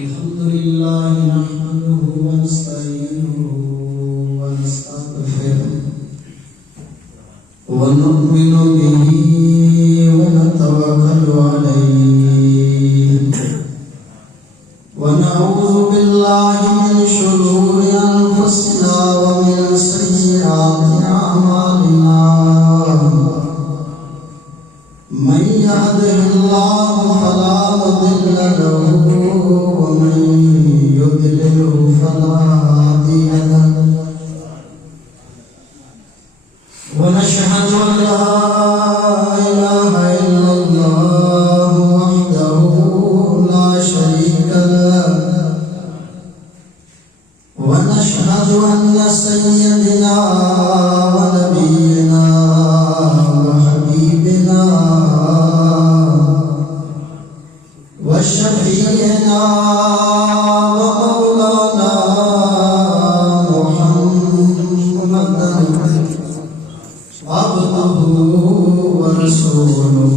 الحمد لله نحمده ونستعينه ونستغفره ونؤمن به ونتوكل عليه ونعوذ بالله من شرور أنفسنا ومن سيئات أعمالنا من يهده الله فلا مضل له ومن يضلله فلا هادي له ونشهد أن لا إله إلا الله وحده لا شريك له ونشهد أن سيدنا ونبينا وحبيبنا وشفيعنا ومولانا محمدا عبده ورسوله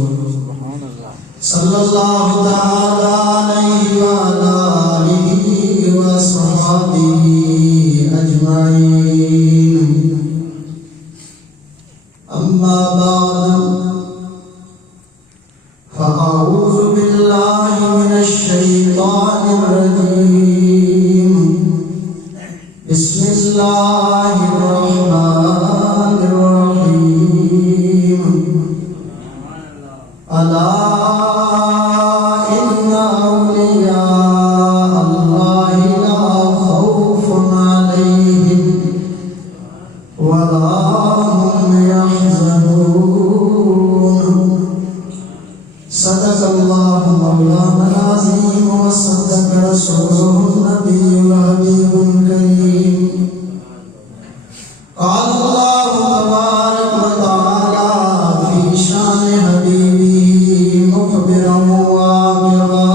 صلى الله تعالى عليه وعلى آله وصحبه أجمعين أما بعد فأعوذ بالله من الشيطان الرجيم بسم الله الرحمن الرحيم ألا إن أولياء الله لا خوف عليهم ولا هم يحزنون صدق الله مولانا العظيم وصدق رسوله النبي الحبيب الكريم قال الله تبارك وتعالى في شان حبيبه مخبرا وآمرا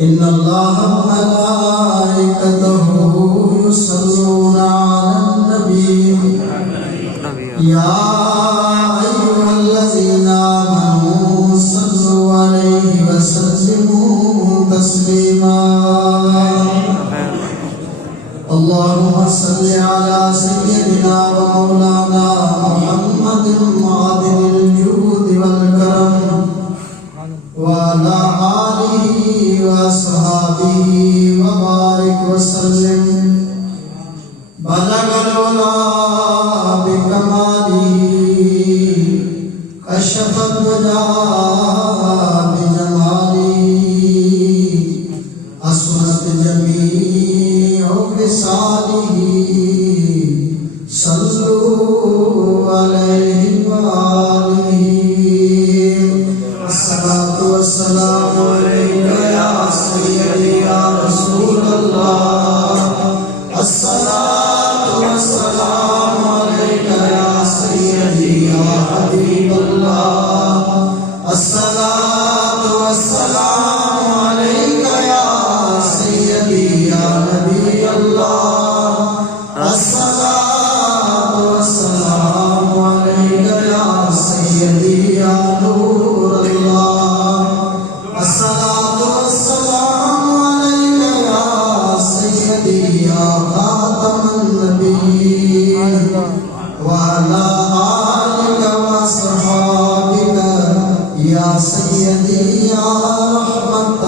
إن الله وملائكته يصلون على النبي يا أيها الذين آمنوا صلوا عليه وسلموا تسليما اللهم صل على سيدنا ومولانا محمد معدن الجود والكرم وعلى آله وصحبه وبارك وسلم بلغ العلا بكماله كشف الدجى بجماله حسنت جميع خصاله صلوا عليه وآله الصلاة والسلام عليك يا سيدي يا رسول الله الصلاة والسلام عليك يا سيدي يا حبيب الله الصلاة والسلام عليك يا سيدي يا نبي الله الصلاة والسلام عليك يا سيدي يا نور الله الصلاة والسلام عليك يا سيدي يا خاتم النبيين وعلى آلك وصحابك يا سيدي يا رحمة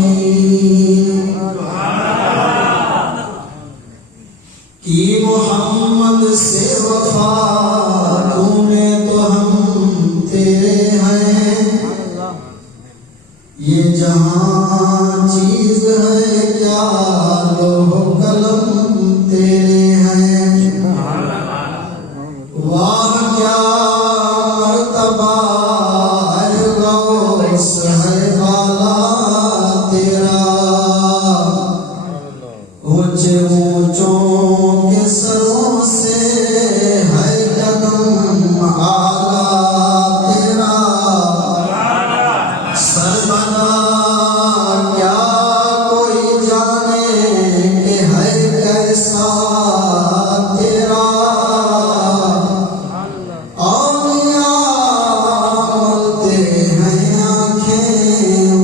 للعالمين کی محمد سے وفا تمہیں تو ہم تیرے ہیں یہ جہاں چیز ہے کیا لوح قلم تیرے ہیں واہ کیا مرتبہ ہے غوث ہے بالا تیرا اونچے اونچوں کے سروں سے ہے قدم اعلیٰ تیرا سر بنا کیا کوئی جانے کہ ہے کیسا تیرا اولیاء ملتے ہیں آنکھیں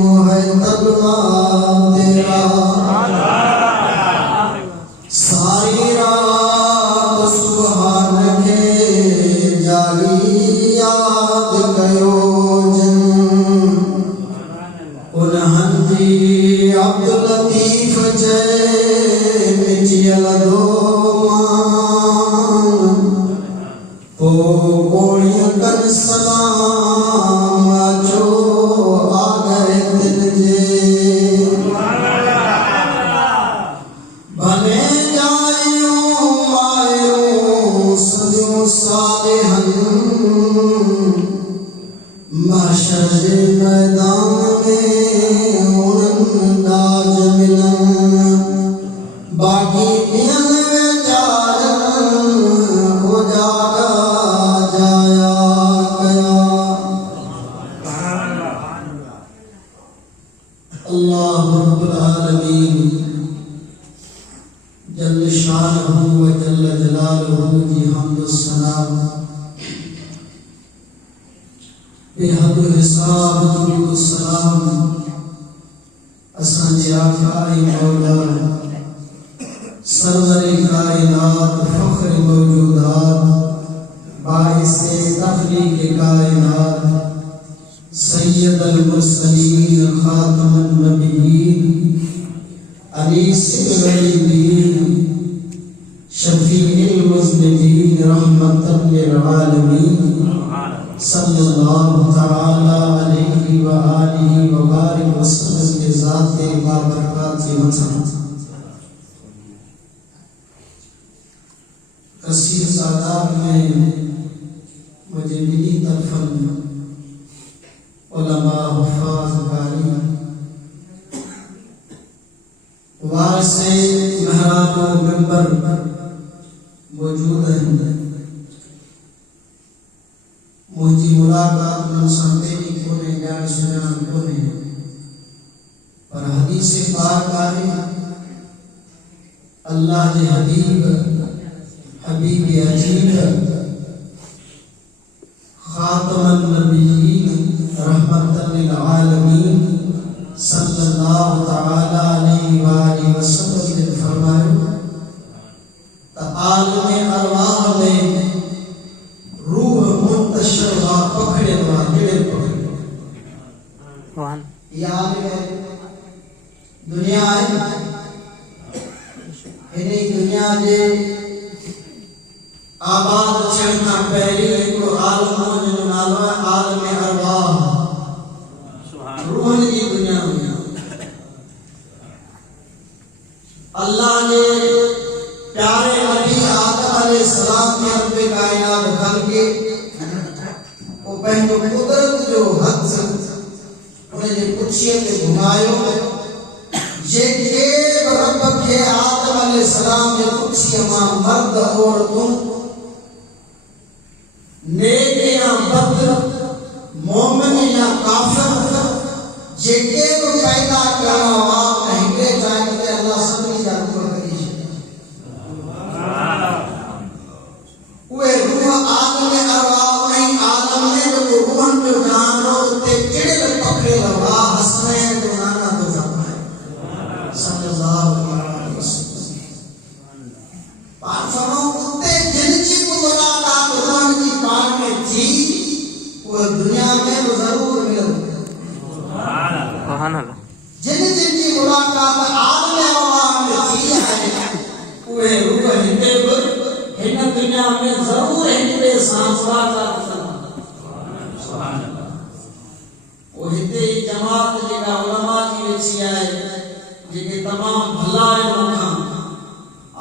اللہ رب العالمین جل شانہ و جل جلالہ کی حمد و ثنا بے حد و حساب درود و سلام اساں جے آقا مولا سرور کائنات فخر موجودات باعث تخلیق کائنات سید المرسلین خاتم النبیین انیس الغریبین شفیع المذنبین رحمت للعالمین صلی اللہ تعالی علیہ وآلہ وبارک وسلم کے ذات بابرکات سے وطن کثیر سادات میں مجھے ملی طرفاً علماء حفاظ قاری وارث محراب و منبر موجود ہیں مجھے ملاقات من سمتینی کونے جان سنان کونے پر حدیث پاک آئے اللہ کے حبیب عجیب خاتم النبیین رحمت للعالمین صلی اللہ تعالی علیہ وآلہ وسلم نے فرمایا تا عالم ارواح میں روح منتشر و پکڑے و دل پکڑے یہ عالم ہے دنیا ہے انہی دنیا دے آباد چڑھنا پہلی ایک عالم ہو جنہوں نالوہ عالم ارواح روح کی دنیا میں اللہ نے پیارے نبی آدم علیہ السلام کے رب کائنات کھل کے وہ پہنو قدرت جو حد سے انہیں جو کچھئے کے گھمائیوں یہ جیب رب کے آدم علیہ السلام کے کچھئے ماں مرد عورتوں نیک یا بد مومن یا کافر جیکے کو پیدا کرنا ہوا مہنگے جائے اللہ سبھی جانتے کری وہ روح آدم ارواح نہیں عالم میں جو روحن جو جانو تے چڑل پکڑے لگا حسنین جو نانا تو فرمائے صلی اللہ علیہ وسلم پاک فرماؤں کتے جن چی کو ملاقات روحن کی پاک میں تھی وہ دنیا میں وہ ضرور ملو جن کی ملاقات عالم ارواح میں تھی ہے وہ روح ہندے پر ہن دنیا میں ضرور ہندے سانسوا کا وہ ہندے جماعت جگہ علماء کی وچی آئے جگہ تمام بھلائے مکھاں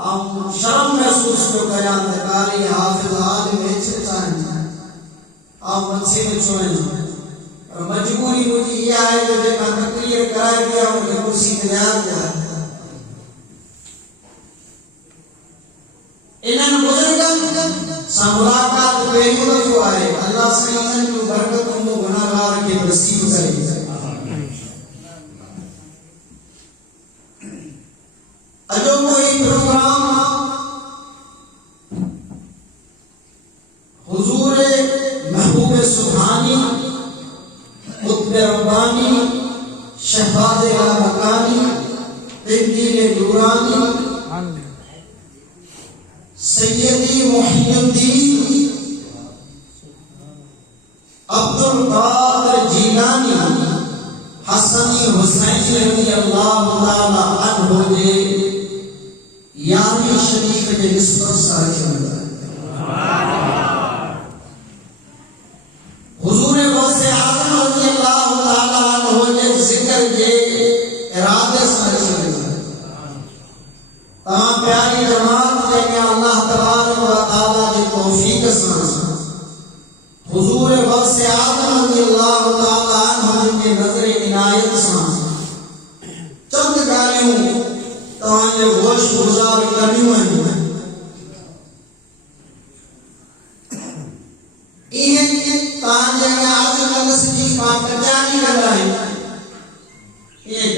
آپ شرم محسوس کو قیام دکاری حافظ عالم ویچے چاہیں آپ مجھے میں چھوڑیں اور مجبوری مجھے یہ آئے جو دیکھا تقریر کرائے گیا مجھے کرسی دلیار گیا انہاں بزرگاں ساملاقات پہلو جو آئے اللہ سے انہاں جو برکت ہم کو گناہگار کے نصیب کرے اجو کوئی پروگرام حضور محبوب سبحانی قطب ربانی شہباز مکانی تبدیل دورانی سیدی محی الدین عبد القادر جیلانی حسنی حسین رضی اللہ تعالی عنہ جے یاری شریف کے نسبت سارے حضور غوث اعظم رضی اللہ تعالی عنہ جے ذکر جے ارادے سارے تمام پیاری جماعت جے کہ اللہ تبارک و تعالی کی توفیق سے حضور غوث اعظم رضی اللہ تعالی عنہ کے نظر عنایت سے چند گالیوں تمہارے گوش گزار کریوں ہیں یہ تانجے آج کل سے پاک جانی کر رہے ہیں یہ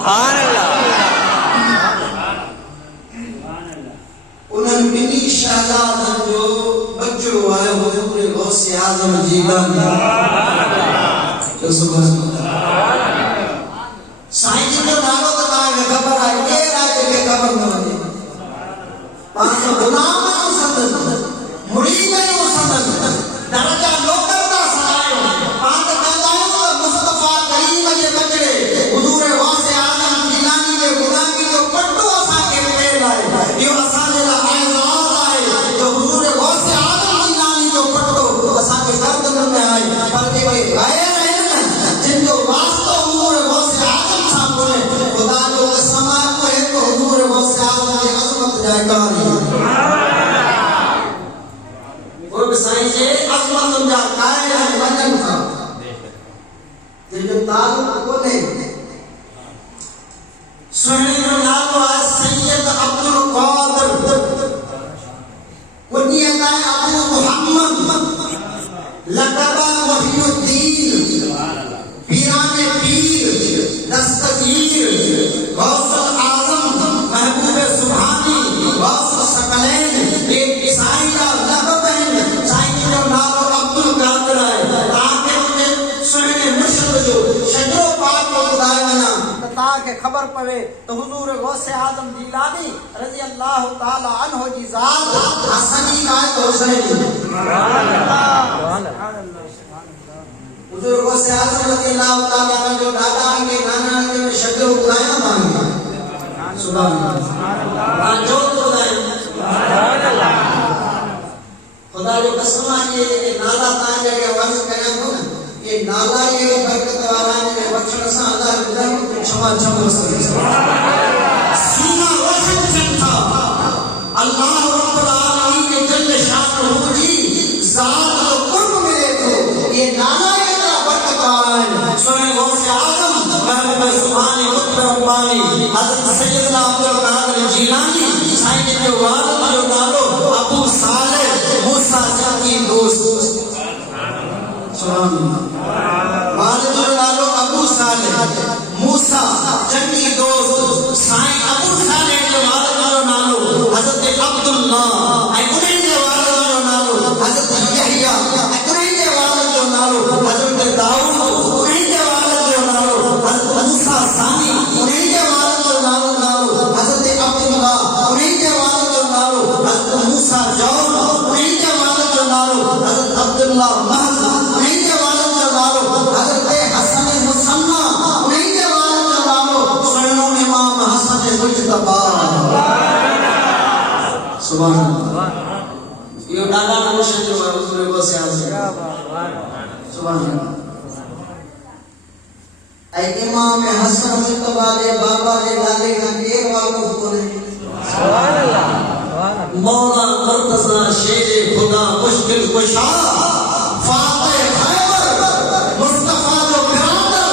سبحان اللہ انہوں بنی شہزاد جو بچو آئے حضور غوث اعظم جیلانی جو سبحان اللہ سائیں جی جو نالو بتائے گا خبر آئے کہ راجے کے خبر نہ ہوتے پانچ غلام ہے وہ سندن مرید ہے وہ سندن درجہ لوکر کا سنائے پانچ قیدائیوں کا مصطفیٰ کریم کے بچڑے حضور غوث اعظم جیلانی کے غلامی جو پٹو اسا کے پیر آئے یہ اسا جلا اعزاز آئے جو حضور غوث اعظم جیلانی جو پٹو اسا کے گردن میں آئے پر کہ بھئی غیر ہے جن جو واسطہ حضور غوث اعظم سا بولے خدا جو سماعت کو ہے تو حضور غوث اعظم کی عظمت جائے کاری وہ سائیں سے عظمت ان جا قائل ہے وجن تھا جن جو تعلق کو نہیں سنی نالو ہے سید عبدالقادر کنیت ہے ابو محمد لقب وحی الدین پیران پیر دستگیر غوث الاعظم محبوب سبحانی غوث الثقلین ایک عیسائی کا لقب ہے سائیں جو نالو عبدالقادر ہے تاکہ انہیں سنی مشرد جو شجر و پاک کو خدای بنا تاکہ خبر پڑے تو حضور غوث اعظم جیلانی رضی اللہ تعالی عنہ جی ذات حسنی کا ہے تو حسینی حضور غوث اعظم رضی اللہ تعالی عنہ جو دادا آنگے نانا آنگے میں شکر و بلائیں مانگا سبحان اللہ آجوت بلائیں خدا جو قسم آئیے کہ نالا تانجا کے ورز کریں گو نا یہ نالا یہ برکت وارانے میں بخشن سا اللہ رضا کو چھما چھما سکتے سینہ روشن چنتا اللہ رب العالمین کے جل شان جی ذات کو قرب ملے تو یہ نالا یہ برکت وارانے سوئے غوث اعظم محبوب سبحانی مطر ربانی حضرت سیدنا عبدالقادر جیلانی سائن جو والد جو نالو ابو صالح موسیٰ جاتی دوست سبحان اللہ والد جو نالو ابو صالح موسیٰ جنگی دوست سائن ابو صالح جو والد جو نالو حضرت عبداللہ انہیں جو والد جو نالو حضرت یحییٰ انہیں جو والد جو نالو حضرت داؤد انہیں جو والد جو نالو حضرت موسیٰ ثانی انہیں جو والد جو نالو حضرت عبداللہ انہیں جو والد جو نالو حضرت موسیٰ جون انہیں جو والد جو نالو حضرت عبداللہ محض انہیں جو والد جو نالو حضرت حسن مسنہ انہیں جو والد جو نالو سنو امام حسن مجتبہ سبحان اللہ یہ ڈالا روشن جو ہے حضور غوث اعظم سبحان اللہ اے امام حسن مجتبہ دے بابا دے دادے کا دیر واقف کو نہیں سبحان اللہ مولا مرتضی شیر خدا مشکل کشا فاتح خیبر مصطفیٰ جو برادر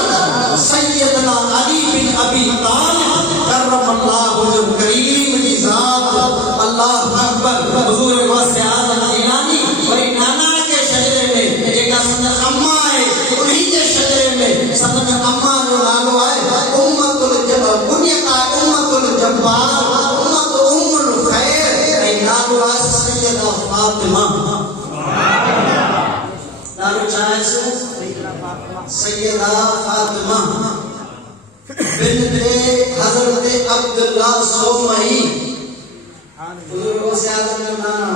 سیدنا علی بن ابی طالب کرم اللہ جو کریم کی ذات اللہ اکبر حضور غوث اعظم جیلانی وہی نانا کے شجرے میں ایک سندر اماں ہے انہی کے شجرے میں سندر اماں جو نالو ہے امت الجبار بنیت ہے امت الجبار امت ام الخیر اے نالو ہے سیدہ فاطمہ نالو چاہے سے سیدہ فاطمہ بنت حضرت عبداللہ سومئی حضور غوث اعظم جو نانا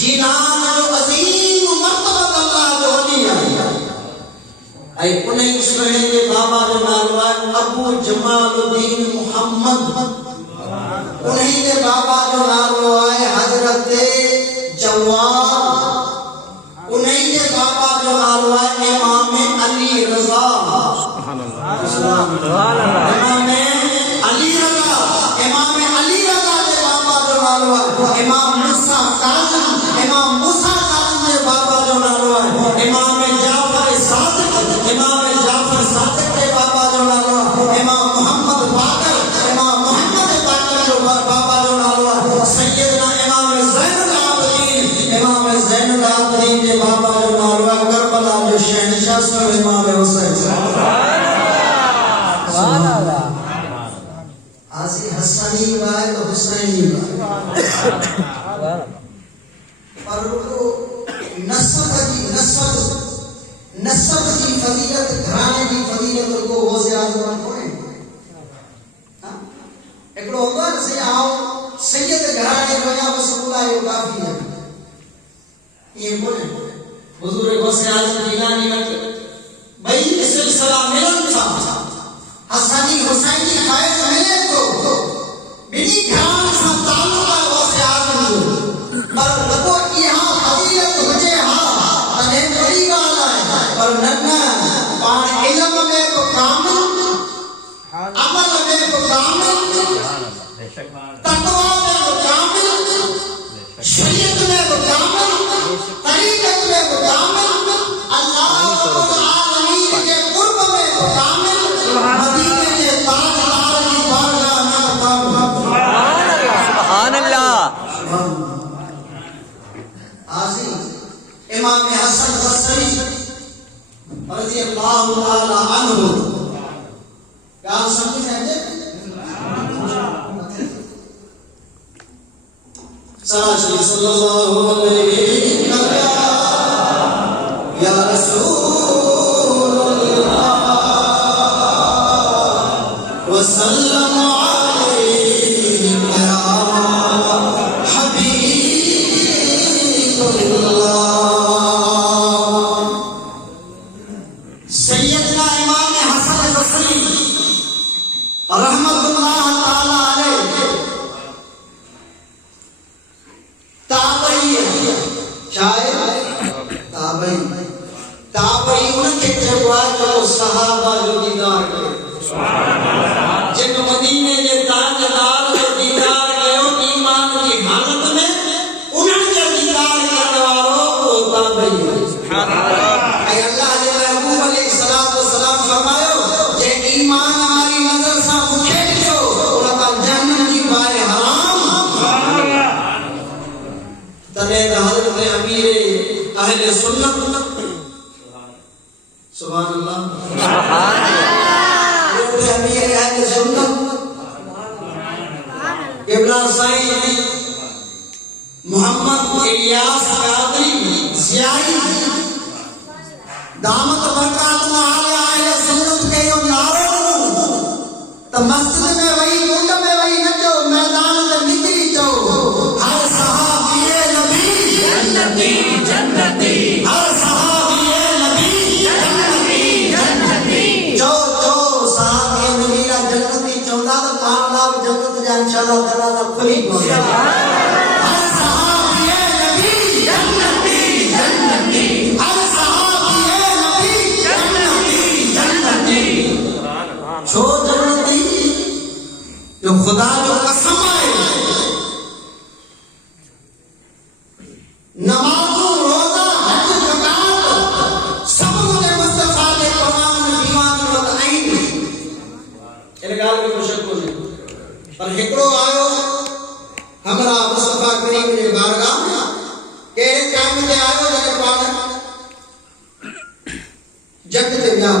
جیلان جو عظیم مرتبہ اللہ جو ہونی ہے اے انہیں سننے کے بابا جو نالو ہے ابو جمال الدین محمد انہیں کے بابا جو نالو ہے حضرت جواد انہیں کے بابا جو نالو ہے امام علی رضا امام علی رضا امام علی رضا کے بابا جو نالو ہے امام موسیٰ کاظم امام موسیٰ کاظم کے بابا جو نالو ہے امام جعفر صادق امام جعفر صادق کے بابا جو نالو ہے امام محمد باقر امام محمد باقر جو بابا جو نالو ہے سیدنا امام زین العابدین امام زین العابدین کے بابا جو نالو ہے کربلا جو شہنشاہ سو امام حسین سبحان اللہ پر نسب کی فضیلت گھرانے کی فضیلت کو غوث اعظم کونے ایکڑو ہوتا ہے سے آؤ سید گھرانے کو یا رسول اللہ یہ کافی ہے یہ بولے حضور غوث اعظم گیلانی وقت بھئی اس سلسلہ ملن تھا حسنی حسینی فائد ملے تو بنی گھران سے تعلق ہے غوث اعظم جو پر لگو یہاں فضیلت مجھے ہاں تنہیں بڑی والا ہے پر نگنا پان علم میں کو کامل عمل میں کو کامل تقوی میں کو کامل شریعت میں کو کامل طریقت میں کو کامل اللہ العالمین کے قرب میں کو کامل مدینے کے تاجدار کی بارگاہ میں کامل سبحان اللہ آسی امام حسن بصری رضی اللہ تعالی عنہ کیا سمجھ سمجھے صلی اللہ علیہ یا رسول اللہ وسلم علیہ یا حبیب اللہ سیدنا امام حسن بصری رحمت اللہ تعالی علیہ تابعی شاید تابعی ان کے جواب جو صحابہ جو دیدار کرے جن مدینے کے تاجدار جو دیدار گئے ایمان کی حالت میں انہوں کے دیدار کرنے والوں کو تابعی اے اللہ نے محبوب علیہ السلام فرمایا جے ایمان ہماری نظر سے مکھے جو انہوں کا جنت کی بائے حرام تنہیں حضرت امیر اہل سنت سبحان اللہ حضرت امیر اہل سنت قبلہ سائن محمد الیاس قادری زیائی دامت برکات محال اہل سنت کے یوں ناروں تو مسجد میں وہی کنڈ میں وہی نچو میدان میں نکلی جو ہر صحابی نبی جنتی جنتی ہر صحابی نبی جنتی جنتی جو صحابی نبی کا جنتی چودہ تو پانڈا جنت جان انشاءاللہ تعالیٰ کھلی گوئی ہر صحابی نبی جنتی جنتی ہر صحابی نبی جنتی جنتی چھو جنتی جو خدا جو قسم آئے نمازوں روزہ حج زکات سب نے مصطفیٰ کے قرآن دیوان وضعین ان گال میں مشک ہو جائے اور ہکڑو آئو ہمارا مصطفیٰ کریم نے بارگاہ کہ ایک ٹائم میں آئو جگہ پانا جگ تے بیاہ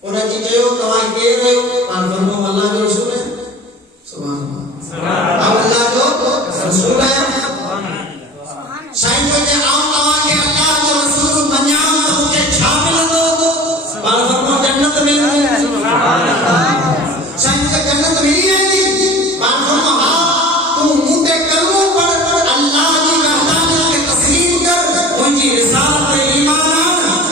انہیں جی کہو تمہیں کہہ رہے ہو پان فرمو اللہ جو رسول ہے سبحان اللہ اللہ جو رسول ہے سائن کرتے آؤں تمہیں کہ اللہ جو رسول منیام تو کے چھامل دو پان فرمو جنت مل سائن سے جنت ملی ہے پان فرمو ہاں تو موٹے کلموں پر اللہ کی وحدانیت کے تسلیم کر ان کی رسالت ایمان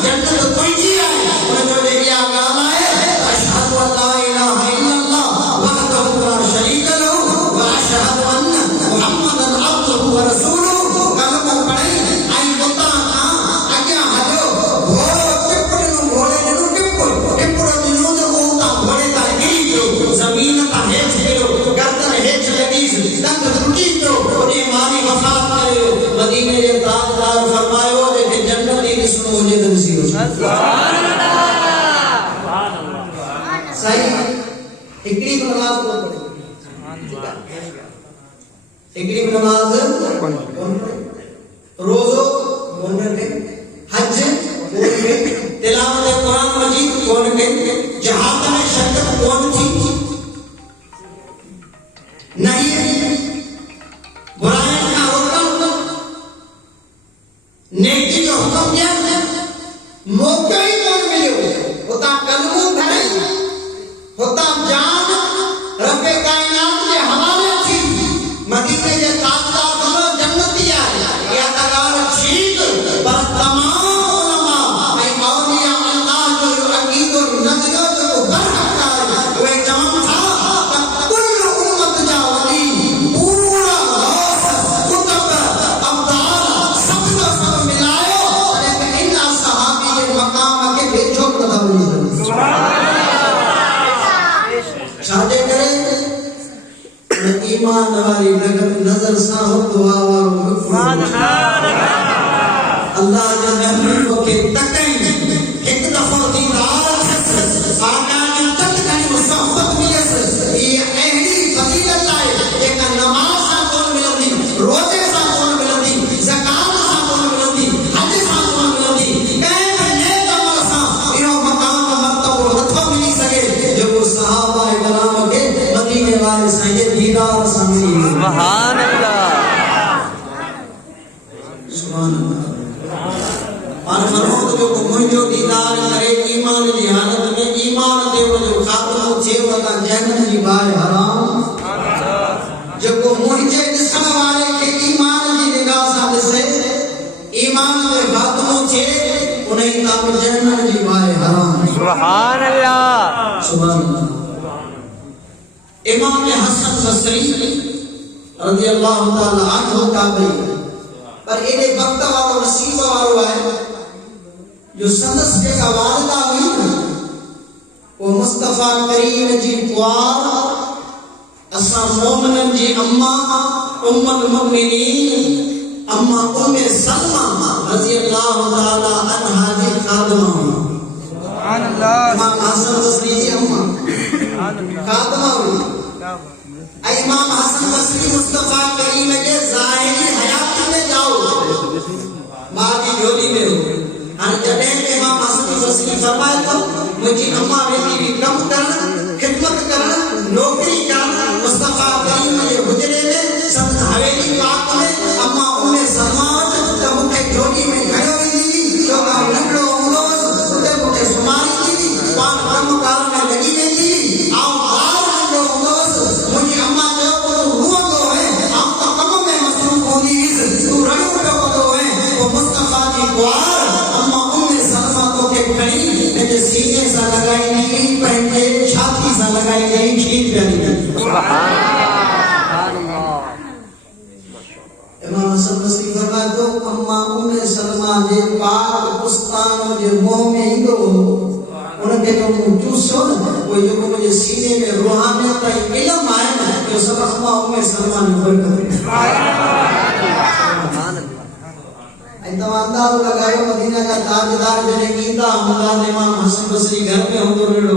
جنت کوئی جی آئے انہیں جو لے گیا گانا ہے اشہد و لا الہ الا اللہ وحدہ لا شریک لہ واشہد ان محمدا عبدہ و رسولہ کلمہ پڑھیں آئی بتا آگیا ہلو گھوڑا ٹپڑ نو گھوڑے نو ٹپڑ نو ہوتا گھوڑے تا گری جو زمین تا ہیچ گرو گردن ہیچ لگی دند رکی جو انہیں ماری وفات کرے مدینے کے تاجدار فرمائے ہو کہ جنتی رسول مجھے نصیب ہو سبحان اللہ صحیح اکڑی نماز کون پڑھے اکڑی نماز کون پڑھے روزو کون پڑھے حج کون پڑھے تلاوت قرآن مجید کون پڑھے جہاد میں شرکت کون تھی نہیں والی نظر سان دعا وارو اللہ جو محبوب کے تکیں ایک دفعہ دیدار آقا نے چند گھنی صحبت ملیس یہ اہلی فضیلت آئے ایک نماز سا کون ملندی روزے سا کون ملندی زکات سا کون ملندی حج سا کون ملندی کہیں پر نیک عمل سا یہ مقام مرتبہ رتبہ ملی سکے جو صحابہ کرام کے مدینے والے سید دیدار سا ملی سبحان اللہ سبحان اللہ مان فرمود جو منجو دیدار کرے ایمان دی حالت میں ایمان دے جو خاتمو تھے وتا جنت دی بار حرام جو منجے دسن والے کے ایمان دی نگاہ سے دسے ایمان دے خاتمو تھے انہیں تاب جنت دی بار حرام سبحان اللہ سبحان اللہ امام حسن بصری رضی اللہ تعالی عنہ تابعی پر اینے وقت والو نصیب والو ہے جو سندس کے کا والدہ ہوئی وہ مصطفیٰ کریم جی پوار اسا مومنن جی اما ام المؤمنین اما ام سلمہ رضی اللہ تعالی عنہ جی خادمہ ہوئی سبحان اللہ امام حسن بصری جی اما خادمہ ہوئی امام حسن بصری مصطفیٰ کریم کے ظاہری حیاتی میں جاؤ مادی جھولی میں ہو جڑے امام حسن بصری فرمائے تو مجھے اما بیٹی بھی کم کرنا خدمت کرنا نوکری کرنا مصطفیٰ کریم کے حجرے میں سب حویلی پاک میں اما ام سلمان جب مکھے جھولی میں کھڑے ہوئی تھی جو کا نکڑو امروز اسے مکھے سماری تھی پان کرم کار میں لگی میں تھی آؤ بار نکڑو امروز مجھے اما جو تو روح دو ہے ہم تو کم میں مصروف ہوگی تو رڑو جو دو ہے وہ مصطفیٰ کی دوار میرے سینے سا لگائی نہیں پہنچے چھاتی سا لگائی نہیں کھیل پیاری نہیں امام حسن بصری فرمائے تو اما ام سلمہ جے پاک پستان جو منہ میں ہی دو ان کے جو چوسو وہ جو مجھے سینے میں روحانیت کا علم آئے جو سب اما ام سلمہ نے برکت تو انداز لگائے مدینہ کا تاجدار جنہیں کیتا امداد امام حسن بصری گھر میں ہوں تو رڑو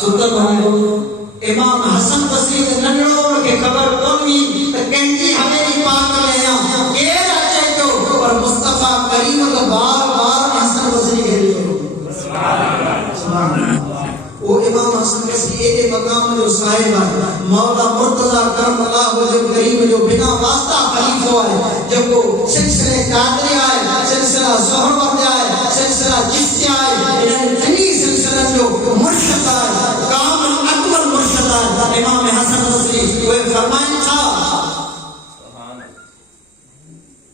سلطن ہوں امام حسن بصری کے نڑو کے خبر کونی تو کہنجی ہمیری پاک میں ہیں کیر اچھے تو اور مصطفیٰ کریم تو بار بار حسن بصری گھر جو وہ امام حسن بصری ایک مقام جو صاحب ہے مولا مرتضی کرم اللہ وجہ کریم جو بنا واسطہ خلیفہ ہے جب وہ سلسلے قادری آئے سلسلہ صحبت آئے سلسلہ چشتی آئے انہیں جنی سلسلہ جو مرشد آئے کامل اکبر مرشد آئے امام حسن بصری وہ فرمائیں تھا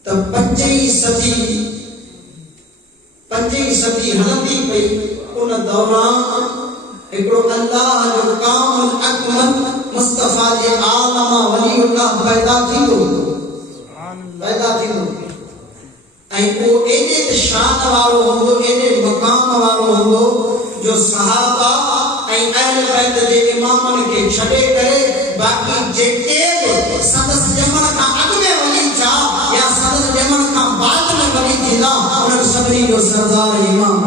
تب پنجی صدی حلندی پئی ان دوران ایکڑو اللہ جو کامل اکمل مصطفیٰ جے عالم ولی اللہ پیدا تھی دو وہ ایڈے شان وارو ہوندو ایڈے مقام وارو ہوندو جو صحابہ اہل بیت جے امامن کے چھڑے کرے باقی جیکے سندس جمن کا اگلے ولی تھا یا سندس جمن کا بعد میں ولی تھی نا انہوں سبری جو سردار امام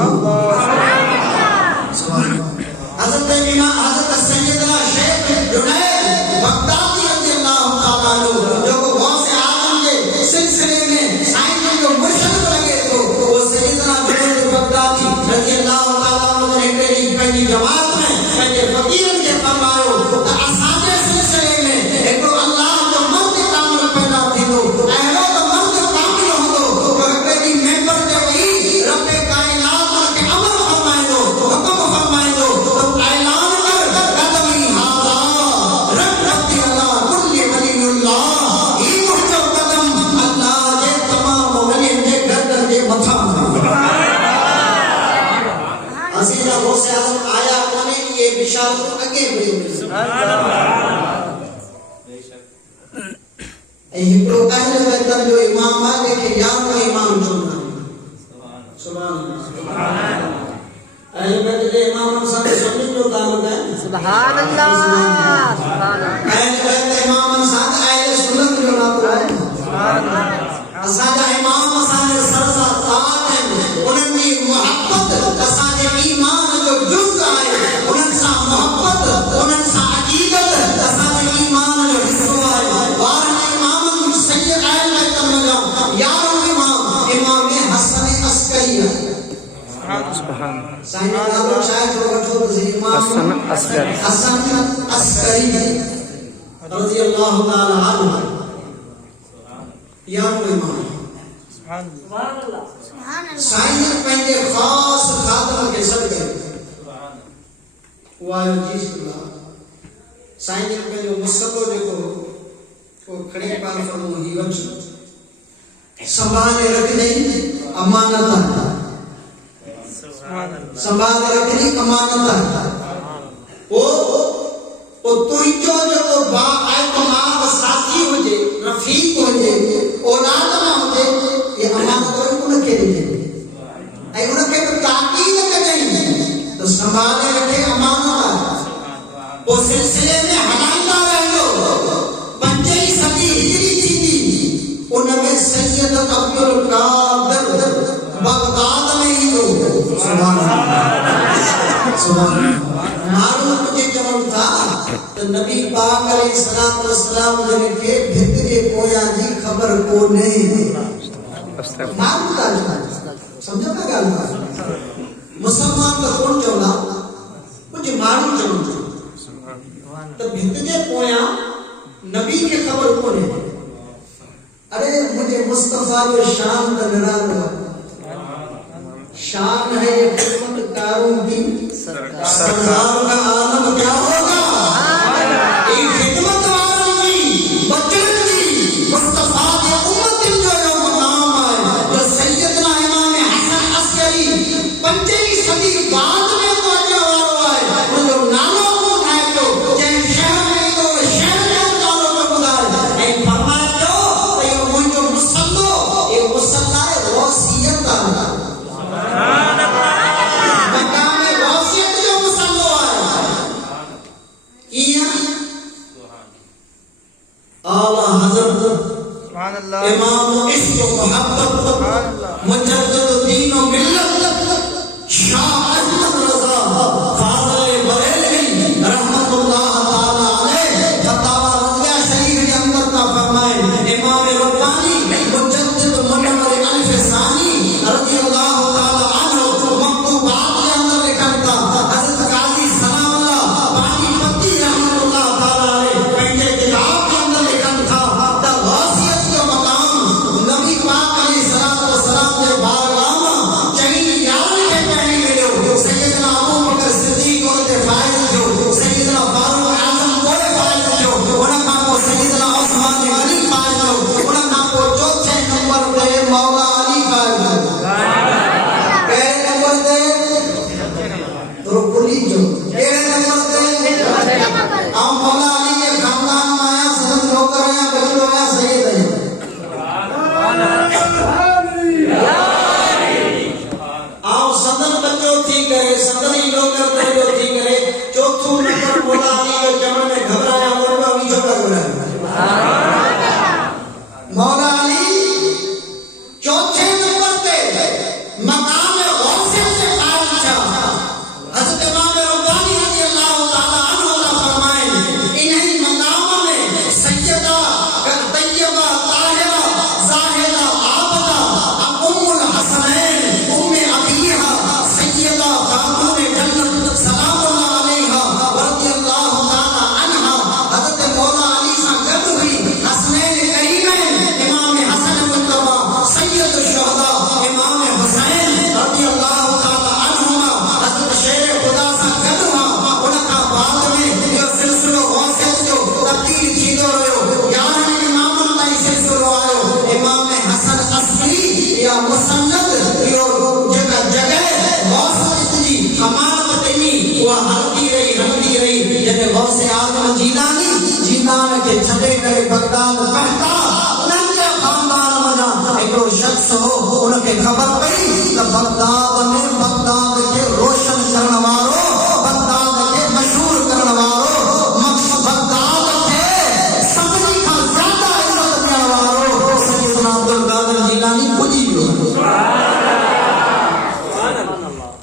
حضرت امام حضرت سیدنا شیخ جنید بغدادی رضی اللہ تعالیٰ عنہ جو غوث اعظم کے سلسلے میں سائن جو مرشد لگے تو وہ سیدنا جنید بغدادی رضی اللہ تعالیٰ عنہ نے پہلی جماعت میں پہلے فقیرن کے فرمائیو اصحاب سلسلے میں ایک اللہ جو مرد کامل پیدا تھی دو اہلو تو مرد کامل ہو دو تو پہلی ممبر جو ہی رب کائنات کے امر فرمائے دو حکم فرمائے دو جو امام آگے کہ یارو امام چننا سبحان اللہ اہل بیت کے امام انسان سننے جو دعوت ہے سبحان اللہ اہل بیت امام انسان سائیں نالو شاید جو وٹھو تو امام حسن عسکری رضی اللہ تعالی عنہ یا کوئی امام سائیں پہنجے خاص خاتم کے صدقے وہ آئے جیس اللہ سائیں پہنجے مسلو دیکھو وہ کھڑے پان فرمو ہی وچ سنبھالے رکھ دیں امانت سنبھالے رکھ دیں امانت وہ تجھو جو با اعتماد ساتھی ہو جے رفیق ہو جے اولاد نہ ہو جے یہ امانت ان کے لیے اے ان کے تاکید کریں تو سنبھالے رکھے امانت وہ سلسلے میں ہلاندہ رہو پنجی صدی ہجری تھی ان میں سید عبد القادر بغداد میں ہی تو سبحان اللہ معلوم مجھے جمع تھا تو نبی پاک علیہ السلام جنہیں کے بھت کے پویا جی خبر کو نہیں معلوم تھا سمجھا تھا گا مسلمان کا کون چولا مجھے معلوم جمع تھا تو بھت کے پویا نبی کے خبر کو نہیں ارے مجھے مصطفیٰ کو شان کا نرال ہوا شان ہے یہ خدمت کاروں کی سرکار کا عالم کیا ہوگا ایک خدمت والوں کی بچن کی مصطفیٰ کے امت جو ہے مقام ہے جو سیدنا امام حسن عسکری پنجی صدی بعد میں پہنچا ہوا ہے وہ جو نالوں کو اٹھائے تو جن شہر میں تو شہر میں نالوں کو بدائے ایک فرمائے تو یہ مجھے مسلح ایک مسلح وصیت کا امام عشق و محبت مجدد دین و ملت شاہ احمد رضا فاضل بریلوی رحمت اللہ تعالی علیہ فتاوی رضیہ شریف کے اندر کا فرمائے امام ربانی مجدد منور الف ثانی رضی اللہ تعالی عنہ مکتوبات کے اندر لکھا تھا حضرت قاضی سلام اللہ پانی پتی رحمت اللہ تعالی علیہ پہلے کتاب کے اندر لکھا تھا خبر پئی تو بغداد میں بغداد کے روشن کرنے والوں بغداد کے مشہور کرنے والوں بغداد کے سبھی کا زیادہ عزت کرنے والوں سیدنا عبد القادر جیلانی پوجی ہو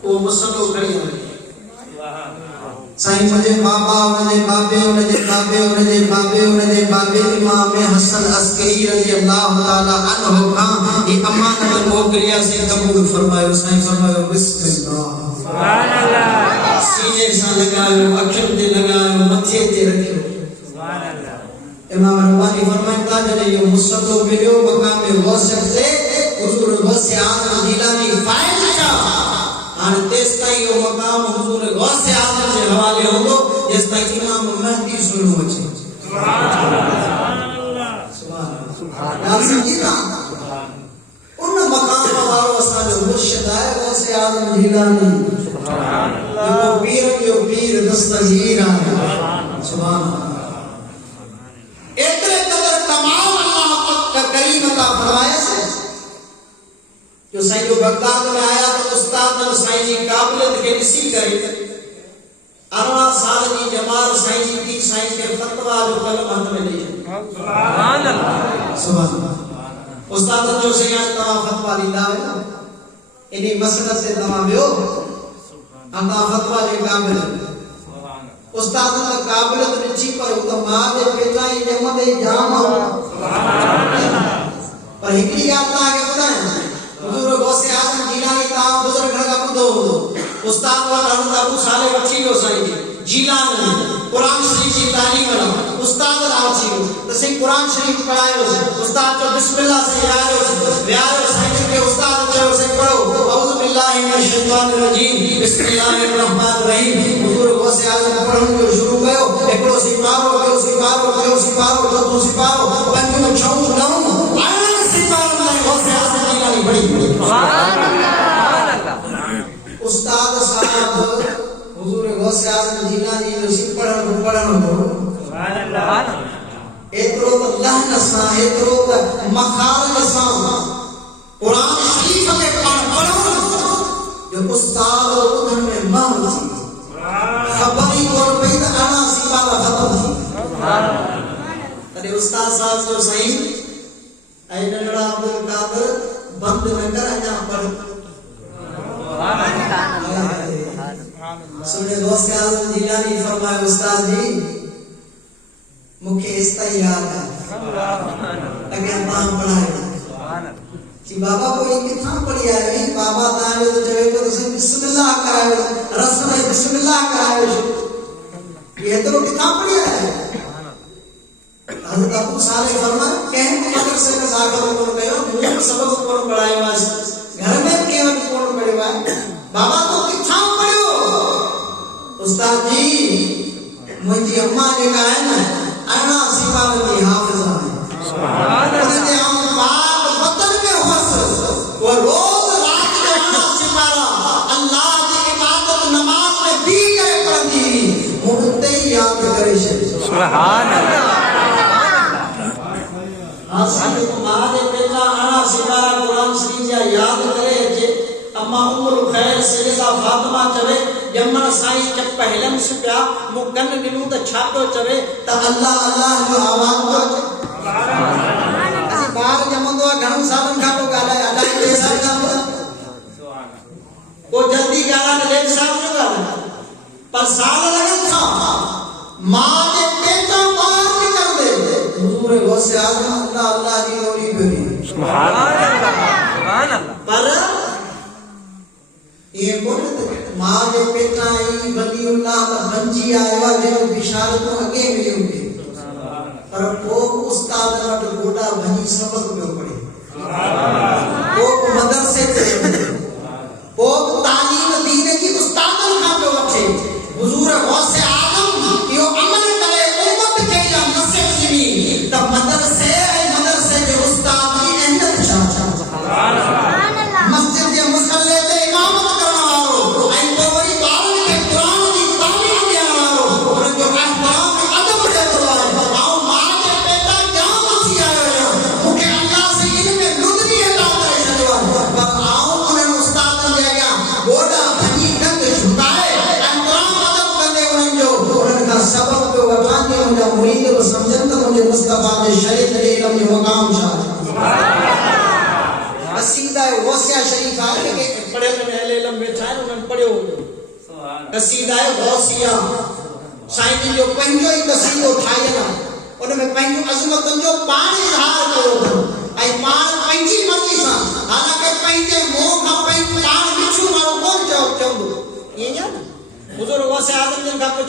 وہ مسلو کھڑی ہے سائیں مجھے بابا انہے بابے امام حسن عسکری رضی اللہ تعالی عنہ کا یہ امانت موکریا سے قبول فرمائے سائیں فرمائے بسم اللہ سبحان اللہ سینے سے لگاؤ اکھن تے لگاؤ متھے تے رکھو سبحان اللہ امام ربانی فرمائتا جنہیں یہ مصطفیٰ ملیو مقام غوثیت سے حضور غوث اعظم جیلانی فائد کا اور تیستا یہ مقام حضور غوث اعظم سے حوالے ہو تو جس میں امام مہدی سنو اچھے سبحان اللہ سبحان اللہ سمجھینا ان مقام والو اساں جو مرشد ہے غوث اعظم جیلانی سبحان اللہ جو پیر دستگیر ہے سبحان اللہ اتنے قدر تمام اللہ کا کریم عطا فرمایا سے جو سائیں جو بغداد میں آیا تو استاد نے سائیں جی قابلیت کے نسی کرے 18 سال کی جماعت سائیں جی کی سائیں کے فتوا جو قلم ہاتھ میں لے سبحان اللہ سبحان اللہ استاد جو سیاں تمام فتوا لیدا ہے انہی مسئلہ سے تمام بیو عطا فتوا جو قابل استاد کا قابلیت نچی پر تو ماں دے پیٹا ہی جمع دے جام پر ہکڑی گاتا ہے کہ بتائیں حضور غوث اعظم جیلانی تاں بزرگ گھر کا بدو استاد والا حضرت ابو صالح بچی جو سائیں جیلانی قرآن شریف کی تعلیم والا استاد راچی تو سے قرآن شریف پڑھائے استاد جو بسم اللہ سے یار سائیں کے استاد جو سے پڑھو اعوذ باللہ من الشیطان الرجیم بسم اللہ الرحمن الرحیم حضور غوث اعظم پڑھن جو شروع کیو ایکڑو سپارو کیو سپارو کیو سپارو تو سپارو پنجو چھو نو آئے سپارو میں غوث اعظم جیلانی بڑی سبحان اللہ استاد صاحب حضور غوث اعظم جیلانی جو پڑھن سبحان اللہ ایترو اللہ نسا ایترو مخارج سا قرآن شریف میں پڑھو جو استاد ادھر میں مہر تھی خبری اور پید آنا سپارا ختم تھی ترے استاد صاحب جو سائیں اے ننڑا عبدالقادر بند نہ کر اجا پڑھ سنے غوث اعظم جیلانی فرمائے استاد جی مکھے اس طرح یاد ہے اگر تاں پڑھائے کہ بابا کوئی کتھاں پڑھی آئے بابا تاں جو جوے کو تسے بسم اللہ کرائے رسم بسم اللہ کرائے یہ تو کتھاں پڑھی آئے حضرت ابو صالح فرمائے کہیں مدرسے میں داخل کون کہو مون سبق کون پڑھائے واسطے گھر میں کیون کون پڑھے وائے بابا تو کتھاں پڑھو استاد جی مجھے اماں نے کہا ہے نا انا سپار کی حافظہ ہے سبحان اللہ ہم پاک وطن میں ہوس وہ روز رات کے انا سپارا اللہ کی عبادت نماز میں بھی کرے پڑھتی مجھتے ہی یاد کرے سبحان اللہ آسان کو ماں دے پیتا انا سپارا قرآن شریف یا یاد کرے جے اما ام الخیر سیدہ فاطمہ چوے جمن سائیں چپ پہلم سپیا مکن نلو تا چھاٹو چوے تا اللہ اللہ جو آواز کو اسی بار جمن دو گھنم سالن کھاٹو گالا ہے اللہ کے ساتھ جمع وہ جلدی گالا نے لیک صاحب جو گالا پر سال لگن تھا ماں نے پیٹا مار نکل دے حضور غوث اعظم اللہ اللہ کی نوری بری سبحان اللہ پر یہ بولت ماں جو پیٹا ہی ولی اللہ کا بنجی آئیوا جو بشارتوں اگے ملے ہوئے پر پوک استاد نٹ گوڑا بھنی سبق میں پڑے پوک مدرسے تھے پوک تعلیم دین کی استادن کا پہ وٹھے حضور غوث اعظم یہ عمل کرے امت کے یا نصف زمین تب مدرسے جو استاد کی اہمیت چاہتا مسجد کے مسلح تے امامت کرنا وارو این پوری بارن کے قرآن کی تعلیم دینا وارو اور جو احترام ادب دے وارو آؤ ماں کے پیتا کیا مسیح آئے ہو کہ اللہ سے علم لدنی عطا کرے شدوار پر آؤ انہیں استاد دے گیا گوڑا بھنی گند جھکائے احترام ادب کرنے انہیں جو انہیں کا سبب پہ وطانی انہیں مرید و سمجھن تک انہیں مصطفیٰ دے شریط دے علم جو مقام شاہ قصیدہ غوثیہ شریف آگے کہ پڑھے میں اہل علم بیٹھا ہے انہوں نے پڑھے ہوئے قصیدہ غوثیہ سائن جو پنجو ہی قصیدہ اٹھائے نا انہوں میں پنجو عظمت جو پانی اظہار کرو تھا ای پان پنجی مرضی سا حالانکہ پنجے موہ کا پنج پان بچھو مارو کون چاہو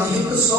100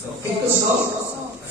100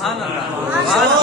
100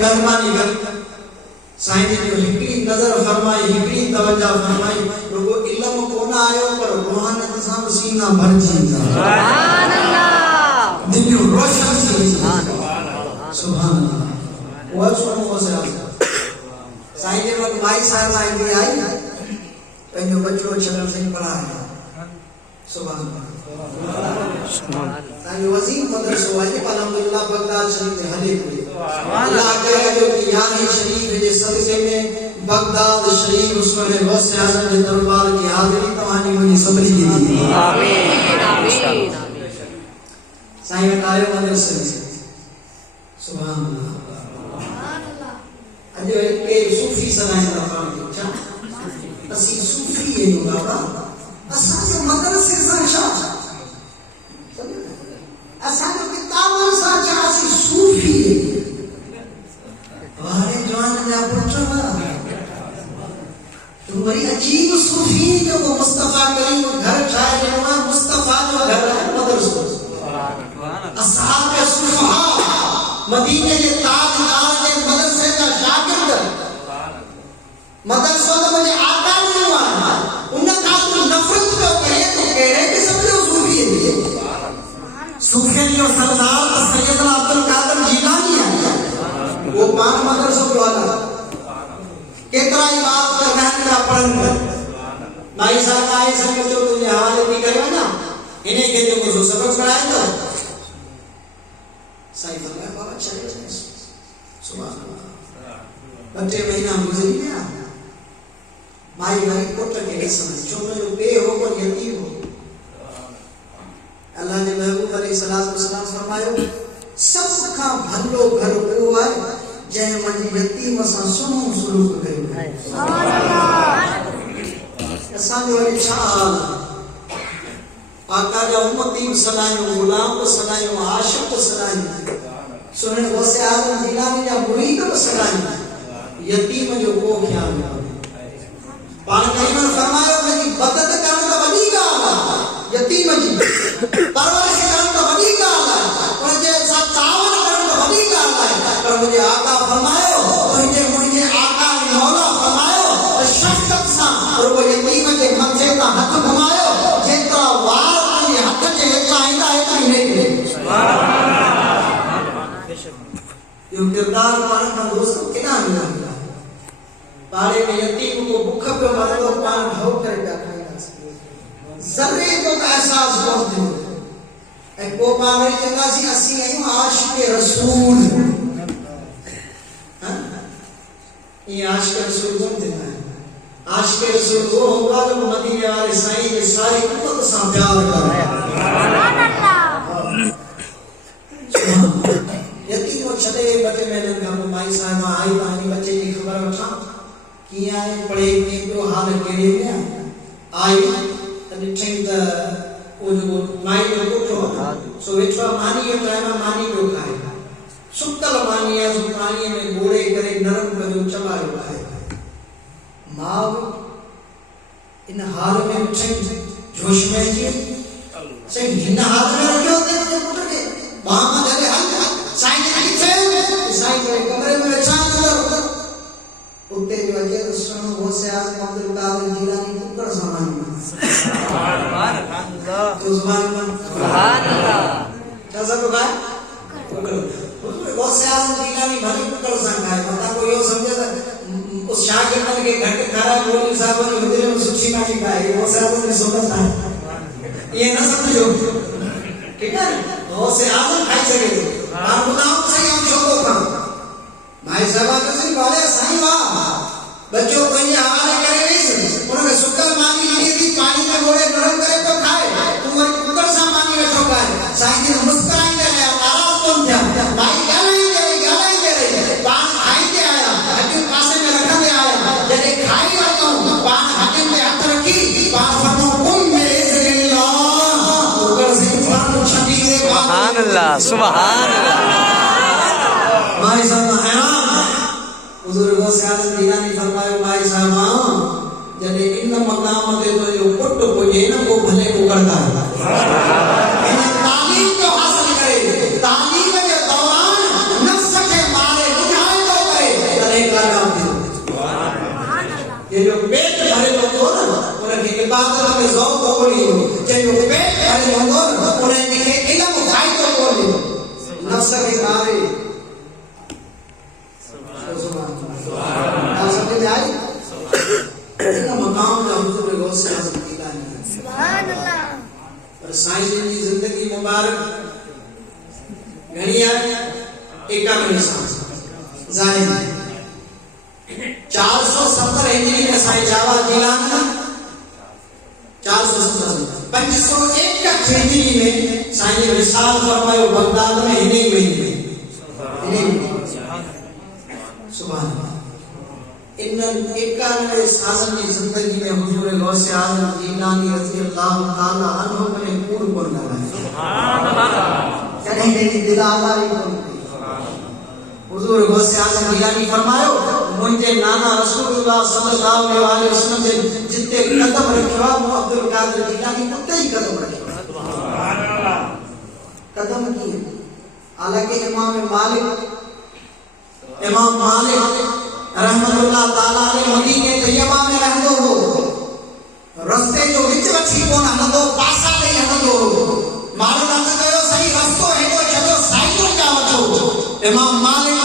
مہربانی کر سائیں جو ہکڑی نظر فرمائی ہکڑی توجہ فرمائی رگو علم کو نہ آئے پر روحانیت سان سینہ بھر جی سبحان اللہ دل روشن سی سبحان اللہ وہ سنو وہ سے سائیں جو وقت مائی صاحب آئی دی آئی پہنو بچوں چھتر سے پڑھا ہے سبحان اللہ سائیں وزیر مدرسہ واجب الحمدللہ بغداد شریف میں حلے ہوئے اللہ کہے جو کہ یعنی شریف کے صدقے میں بغداد شریف اس میں غوث اعظم کے دربار کی حاضری توانی منی سبری کی دی آمین آمین سائیں بتائے مدرسے سے سبحان اللہ اجو ایک کے صوفی سنائیں رفان کی اچھا اسی صوفی ہے جو بابا اساں سے مدرسے سے شاہ اساں کو کتابوں سے اسی صوفی ہے ہمارے جوان نے پوچھا تم بڑی عجیب صوفی جو وہ مصطفیٰ کریم گھر چھائے جنہاں مصطفیٰ جو گھر ہے مدرسہ اصحاب صفحہ مدینے کے تاجدار کے مدرسے کا شاگرد مدرسوں تو مجھے آقا نہیں ہوا انہیں کہا تو نفرت کو کہے تو کہہ رہے کہ سب جو صوفی ہے صوفی جو سردار سیدنا عبد القادر جیلانی ہے وہ پانچ مدرسوں کو آتا کترا ہی بات کرنا ہے پڑھن کر مائی صاحب آئے سن بچوں کو یہ حوالے بھی کرے نا انہیں کے جو کو سبق پڑھائے گا صحیح فرمایا بابا چلے جائے سبحان اللہ بچے مہینہ گزری گیا مائی بھائی پوٹ کے نہیں سمجھ چھوٹا جو بے ہو اور یتیم ہو اللہ نے محبوب علیہ السلام فرمایا سب کا بھلو گھر کو ہے جے من یتیم سان سنو سلوک کرے سبحان اللہ اساں جو چال آقا جا امتی سنائیو غلام کو سنائیو عاشق کو سنائیو سنن غوث اعظم جیلانی جا مرید کو سنائیو یتیم جو کو خیال پان کریم فرمایا کہ بدت کرن کا وڈی گال یتیم جی پرورش کرن کا وڈی گال ان جے ساتھ تعاون کرن کا وڈی گال پر مجھے آقا فرمایا مجھے آقا مولا فرمایا شفقت سے اور وہ یتیم کے متھے کا ہاتھ گھمایا جتنا وار یہ کردار پان کا دوست کنا ملا پارے میں یتیم کو بھوک پہ مرے تو پان بھاؤ کر کے کھائے ذرے تو احساس بہت ہے اے کو پاوے چنگا سی اسی ایوں عاشق رسول یہ عاشق رسول کون دیتا ہے عاشق رسول وہ ہوگا جو مدینے والے سائیں کے ساری امت سے پیار کرے سبحان اللہ یتیم کو چھڑے بچے میں نے کہا مائی صاحب آئی تانی بچے کی خبر اٹھا کیا ہے پڑھے کے تو حال کیڑے میں آئی ڈٹھیں تا وہ جو مائی کو پوچھو سو وچھوا مانی کے ٹائم مانی کو کھائے سکل مانی ہے سو مانی میں گوڑے کرے نرم کرے چبا کھائے ماں ان حال میں ڈٹھیں جوش میں جی سے ہن حال میں رکھے ہوتے ہیں پوچھ کے وہاں جگہ حل سائیں نہیں تھے سائیں کے کمرے میں بچا اندر اتے جو اجے تو سنو وہ سے اعظم عبد القادر جیلانی ککڑ سامان سبحان اللہ سبحان اللہ کیسا کو ہے ککڑ وہ سے اعظم جیلانی بھلے ککڑ سان ہے پتہ کو یہ سمجھے اس شاگرد کے گھٹ کھڑا مولوی صاحب نے حضرت میں سچی نہ کی ہے وہ سے اعظم نے سنت ہے یہ نہ سمجھو ٹھیک ہے وہ سے اعظم کھائی سکے آپ خداؤں سے ہم شوق کا بھائی صاحب کے سے بولے صحیح واہ بچوں کو یہ حوالے کرے نہیں انہوں نے سکر مانی لی تھی پانی میں گوڑے نرم کرے تو کھائے تمہاری ککڑ سا مانی میں چھوکا ہے سائیں جی مسکرائیں دے رہے ناراض کون تھا بھائی گالائیں دے رہے پان کھائی دے آیا حکیم پاسے میں رکھا دے آیا جنہیں کھائی آتا ہوں پان حکیم نے ہاتھ رکھی پان فرمو کم میں اذن اللہ ککڑ سے فرم چھٹی دے سبحان اللہ سبحان اللہ مائی صاحب حیران حضور غوث اعظم جیلانی فرمائے مائی صاحب جنے ان مقام دے تو جو پٹ کو یہ نہ کو بھلے کو کرتا ہے تعلیم کو حاصل کرے تعلیم کے دوران نفس کے مارے بجھائے تو یہ جو پیٹ بھرے ہوندو نا انہاں کي عبادت ۾ ذوق ڪوني جو پیٹ بھرے ہوندو انهن کي علم فائدو ڪوني نفس کي ماري سبحان اللہ سمجھ میں آئی مقام جو حضور غوث اعظم گیلانی سبحان اللہ اور سائیں جی زندگی مبارک گھنی ہے 51 سال ظاہر 470 ہجری میں سائیں جاوا گیلانی 470 501 ہجری میں سائیں وصال فرمایا بغداد میں ہنے مہینے سبحان اللہ ان 91 سالن کی زندگی میں حضور غوث اعظم گیلانی رضی اللہ تعالی عنہ نے پور کو لگایا سبحان اللہ کہیں نہیں دل آزاری کو حضور غوث اعظم گیلانی فرمایا مجھے نانا رسول اللہ صلی اللہ علیہ وسلم نے جتنے قدم رکھوا وہ عبد القادر گیلانی اتنے ہی قدم رکھوا سبحان اللہ قدم کی حالانکہ امام مالک رحمت اللہ تعالی علیہ مدینے طیبہ میں رہندو ہو رستے جو وچ وچھی کون ہندو پاسا نہیں ہندو مارو نہ کہو صحیح رستو ہے تو چلو سائیکل جا وچو امام مالک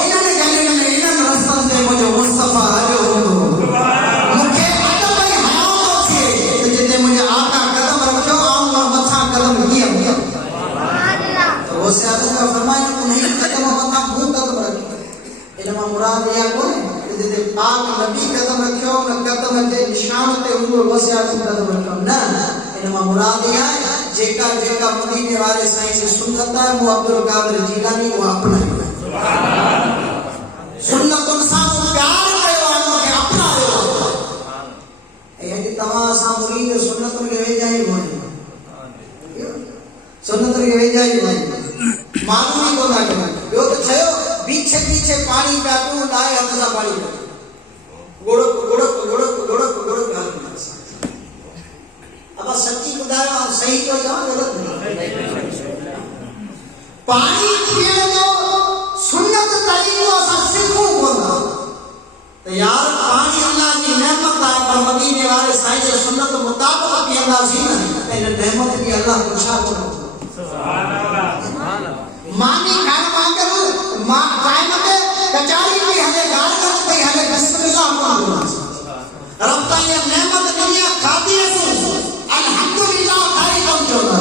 انہاں گلے میں انہاں رستن تے مجھے مصطفی ہلو مجھے ادب ۽ حیا تھے جتے مجھے آقا قدم رکھو آؤں اور مٿا قدم کیا سبحان اللہ تو غوث اعظم کا فرمایا نہیں قدم مٿا منہ قدم رکھو انما مراد یہ کونے جتے پاک نبی قدم رکھو نہ قدم دے نشان تے حضور غوث اعظم قدم رکھو نہ انما مراد یہ ہے جیکا مدینے والے سائیں سے سنت ہے وہ عبد القادر جیلانی وہ اپنا ہے سبحان اللہ سنت انسان پیار کیو ہے کہ اپنا ہے اے کہ تمام سا مرید سنت کے وے جائے ہوئے سنت کے وے جائے ہوئے معلوم ہی کونا کہ جو تو چھو پیچھے پیچھے پانی پیاتو لائے ہاتھ سے پانی گڑک اب سچی خدایا اور صحیح تو جاؤ غلط نہیں پانی پینے جو سنت تعلیم اسا سکھوں ہونا تو یار پانی اللہ کی نعمت ہے پر مدینے والے سائیں سے سنت مطابق بھی اللہ زین ہے نعمت بھی اللہ کو چھا کرو سبحان اللہ مانی کھانا مانگ کرو قائمت کچاری بھی ہمیں گال کرو بھی ہمیں بسم اللہ کو رب تا یہ نعمت دنیا کھاتی ہے تو الحمدللہ کھائی کم چولا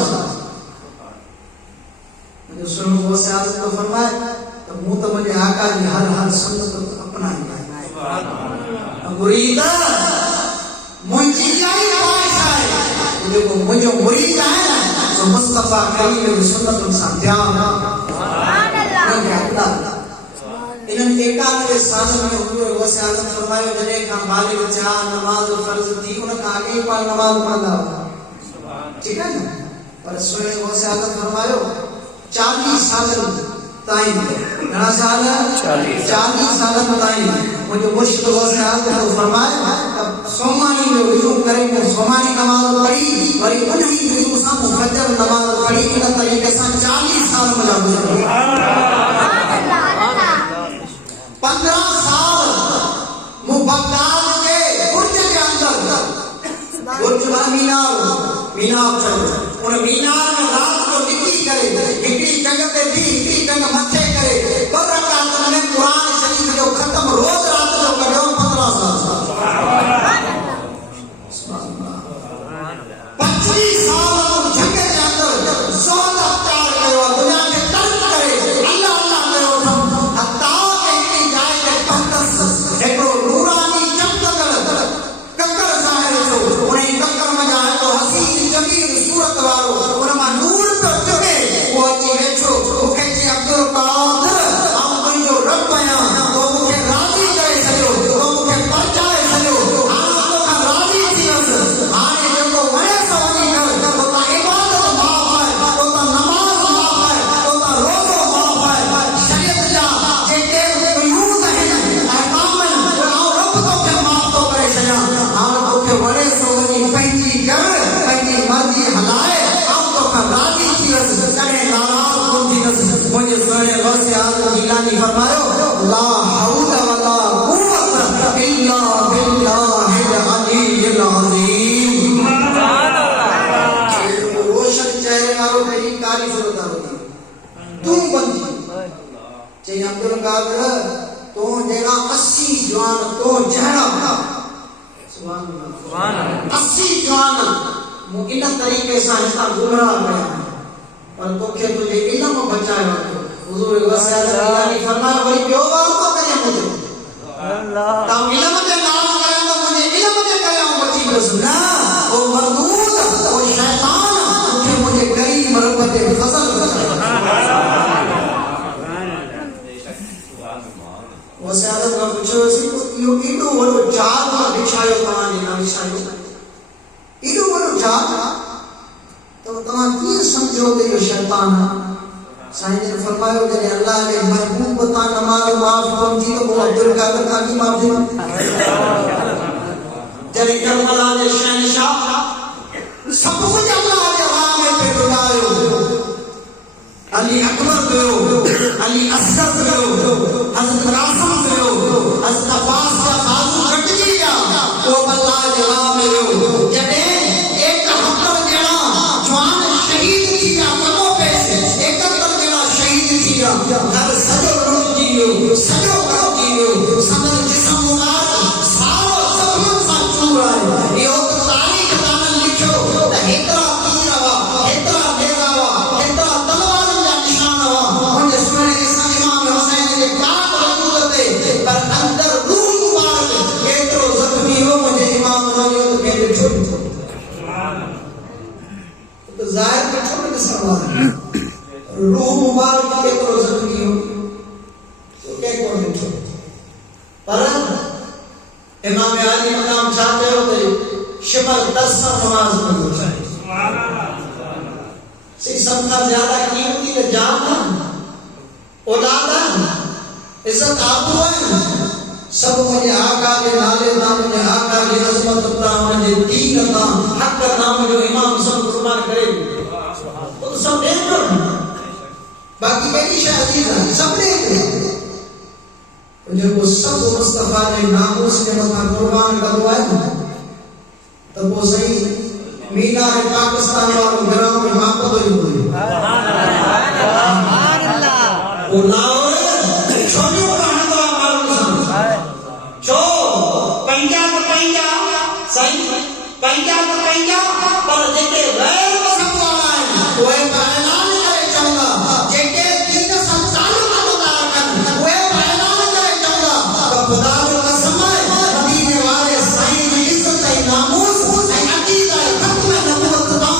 جو سنو غوث اعظم کو فرمائے تو منہ تو مجھے آقا جی ہر سنت اپنا ہی مرید منجی جائی خواہش آئے جو مجھے مرید آئے تو مصطفیٰ کریم سنت انسان دھیان انہوں نے 91 سالوں میں حضور غوث اعظم فرمایا جنہیں کا بالغ چاہ نماز فرض تھی انہوں نے آگے ہی پڑھ نماز پڑھا ٹھیک ہے نا پر سوئے غوث اعظم فرمایا 40 سال تائیں گھنا سال 40 سال تائیں مجھے مشکل غوث اعظم کو فرمایا سومانی جو وضو کرے وہ سومانی نماز پڑھی اور انہی وضو سے مفجر نماز پڑھی ان طریقے سے 40 سال مجھے گزرے 15 سال بغداد کے برج کے اندر برج مینار چلو ان مینار میں رات کو نکلی کرے نکلی جگہ پہ بھی نکلی جگہ متھے کرے پر رکعت میں قرآن شریف جو ختم روز رات جو کرے 15 سال 25 سال جگہ کے اندر زہد اختیار کرے دنیا کے ترک کرے اللہ اللہ چاہیے عبد القادر تو جیڑا 80 جوان تو جہرا سبحان اللہ 80 جوان ان طریقے سے ہتا گمراہ گیا پر تو کہ تجھے علم بچایا حضور وسلم فرمایا بھائی کیوں بات کرے مجھے اللہ تم علم دے نام کرے تو مجھے علم دے کرے بچی بس نہ او مردود او شیطان مجھے کریم رحمت فضل وسیادت کا پوچھو سی یو ایڈو وڈو جاد ما بچھاયો تمہاری نہ بچھاયો ایڈو وڈو جاد تو تمہاں کی سمجھو کہ یہ شیطان سائیں نے فرمایا کہ اللہ نے محبوب بتا نماز معاف کر دی تو عبد القادر کا کی معاف جب کربلا دے شہنشاہ سب کچھ اللہ کے راہ میں پہ بتایا علی اکبر دیو علی اصغر دیو حضرت قاسم دیو حضرت عباس کا بازو کٹ گیا وہ اللہ کے راہ میں دیو جڑے ایک ہفتہ جڑا جوان شہید کیا کمو پیسے ایک ہفتہ جڑا شہید کیا گھر سجو روٹ دیو سجو روٹ دیو سمجھ جسم مبارک سارو سب سا چور آئے یہ تو تاریخ دامن لکھو ہیترا تیر ہوا ہیترا دیر ہوا ہیترا تلوار کا نشان ہوا ان جسمیں اسلام امام حسین کے پاک وجود تے پر اندر روح مبارک یہ تو زخمی ہو مجھے امام نویت میرے چھوٹ تو ظاہر کا چھوٹ کے سوال روح مبارک کے تو زخمی ہو تو کیا کون چھوٹ پر امام علی مقام چاہتے ہو تو شبر 10 نماز پڑھو چاہیے سی سب کا زیادہ قیمتی ہے جان اولاد عزت آبرو ہے سب مجھے آقا کے نالے دا مجھے آقا کی عظمت دا مجھے دین دا حق دا مجھے امام سب قربان کرے تو سب دیکھ کر باقی میری شاہ عزیز ہے سب دیکھ کر جب وہ سب مصطفیٰ نے ناموس کے مطلب قربان کروا ہے تب وہ صحیح مینار پاکستان والوں گراؤں میں محبت ہوئی ہوئی وہ لاؤ چھوٹیوں کا ہندوہ معلوم سمجھ چھو پینجا تو پینجا صحیح پینجا تو پینجا پر جیتے غیر پسند والا ہے وہ اعلان کرے چاہوں گا جیتے دین سنسالوں کا مدار کر وہ اعلان کرے چاہوں گا خدا جو قسم ہے مدینے والے صحیح میں عزت ہے ناموس ہے عقیدہ ہے ختم نبوت دا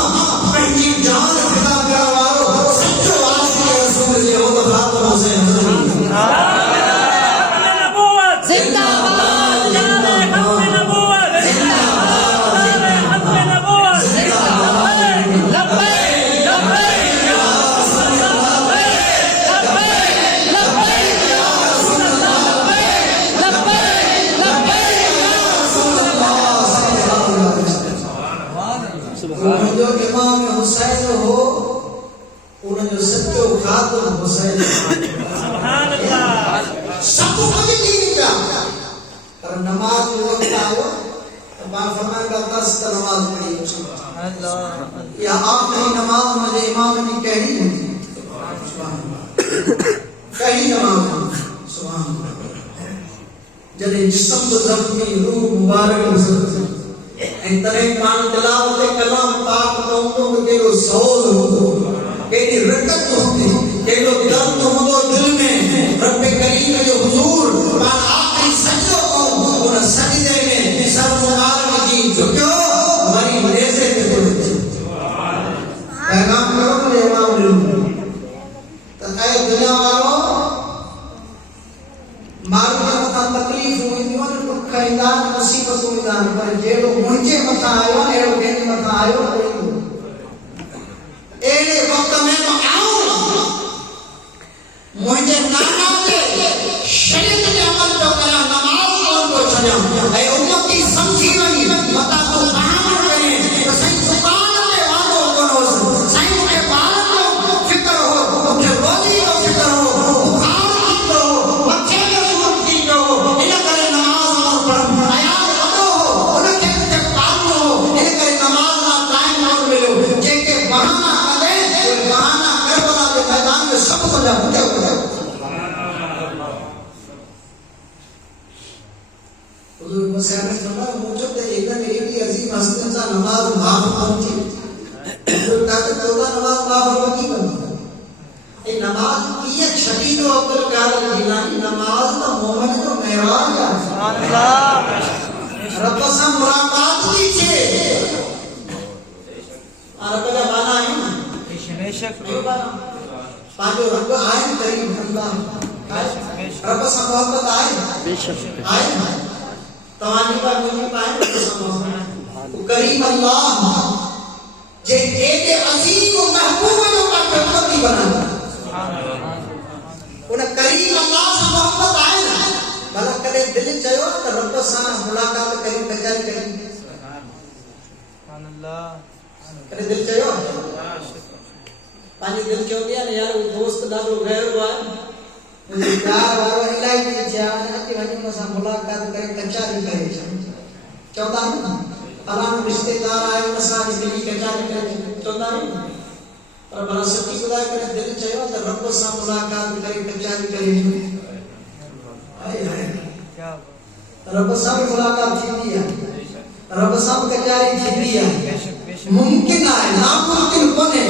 پہنجی جان خدا پیارا وارو سچو آسی رسول یہ ہو تو خاتم حسین جو امام حسین ہو انہوں جو سچو خاتم حسین سبحان اللہ سب کو کبھی دین پہ پر نماز وقت آئے تو ماں فرمائے گا 10 کا نماز پڑھی یا آخری نماز مجھے امام نے کہی نہیں کہی نماز سبحان اللہ جلے جسم تو زخمی روح مبارک زخمی انترے کان تلاوت کلام پاک تو کے لو سوز ہو کہ رکت ہوتی کہ لو درد ہو دل میں رب کریم جو حضور بان آخری سجدوں کو ان سجدے میں سر مبارک کی جھکو ہماری مریضے پہ پڑھتے پیغام کرو میرے امام لوگ تو اے دنیا والوں مارو متا تکلیف ہوئی خیدان مصیبت میدان پر جیڑو منجے متا آئیو ایڑو گینی متا آئیو ایڑے وقت میں آؤں مجھے نانا دے شریعت کے عمل تو کرا نماز کون کو چھڑا اے امت کی سمجھی نہیں متا تو کہاں کریں تو صحیح سکان میں وانو کنو صحیح مجھے بارت کو فکر ہو مجھے روزی کو فکر ہو بخار کی ہو بچے کے صورت کی ہو انہیں کرے نماز اور پڑھ آیا انہیں کرے نماز نہ قائم مسائل فرمایا مجھے تو ایک دن ایک عظیم ہستی سے نماز معاف پہنچی جو کہتے توبہ نماز معاف ہوگی بنی یہ نماز کی ہے چھٹی تو عبد القادر جیلانی نماز تو مومن تو معراج ہے سبحان اللہ رب سے ملاقات کی چھے رب کا مانا ہے بے شک پانچو رب آئے قریب اللہ رب سے محبت آئے آئے توانی پر مجھے پائے رب سے محبت قریب اللہ جے ایک عظیم و محبوب جو کا قیمتی بنا انہیں قریب اللہ سے محبت آئے نا بھلا کرے دل چاہو تو رب سے ملاقات قریب کچھاری کریں کرے دل چاہو پانی دل کیوں دیا نا یار وہ دوست دادو غیر ہوا ہے مجھے پیار وارو الہی کی چاہاں کہ وہی مسا ملاقات کرے کچھاری کرے چاہتا ہوں فلان رشتے دار آئے مسا جبلی کچھاری کرے چاہتا ہوں اور بڑا سچی خدا کرے دل چاہیے تو رب سے ملاقات کرے کچھاری کرے رب سے ملاقات تھی دیا رب سے کچھاری تھی دیا ممکن ہے ناممکن کونے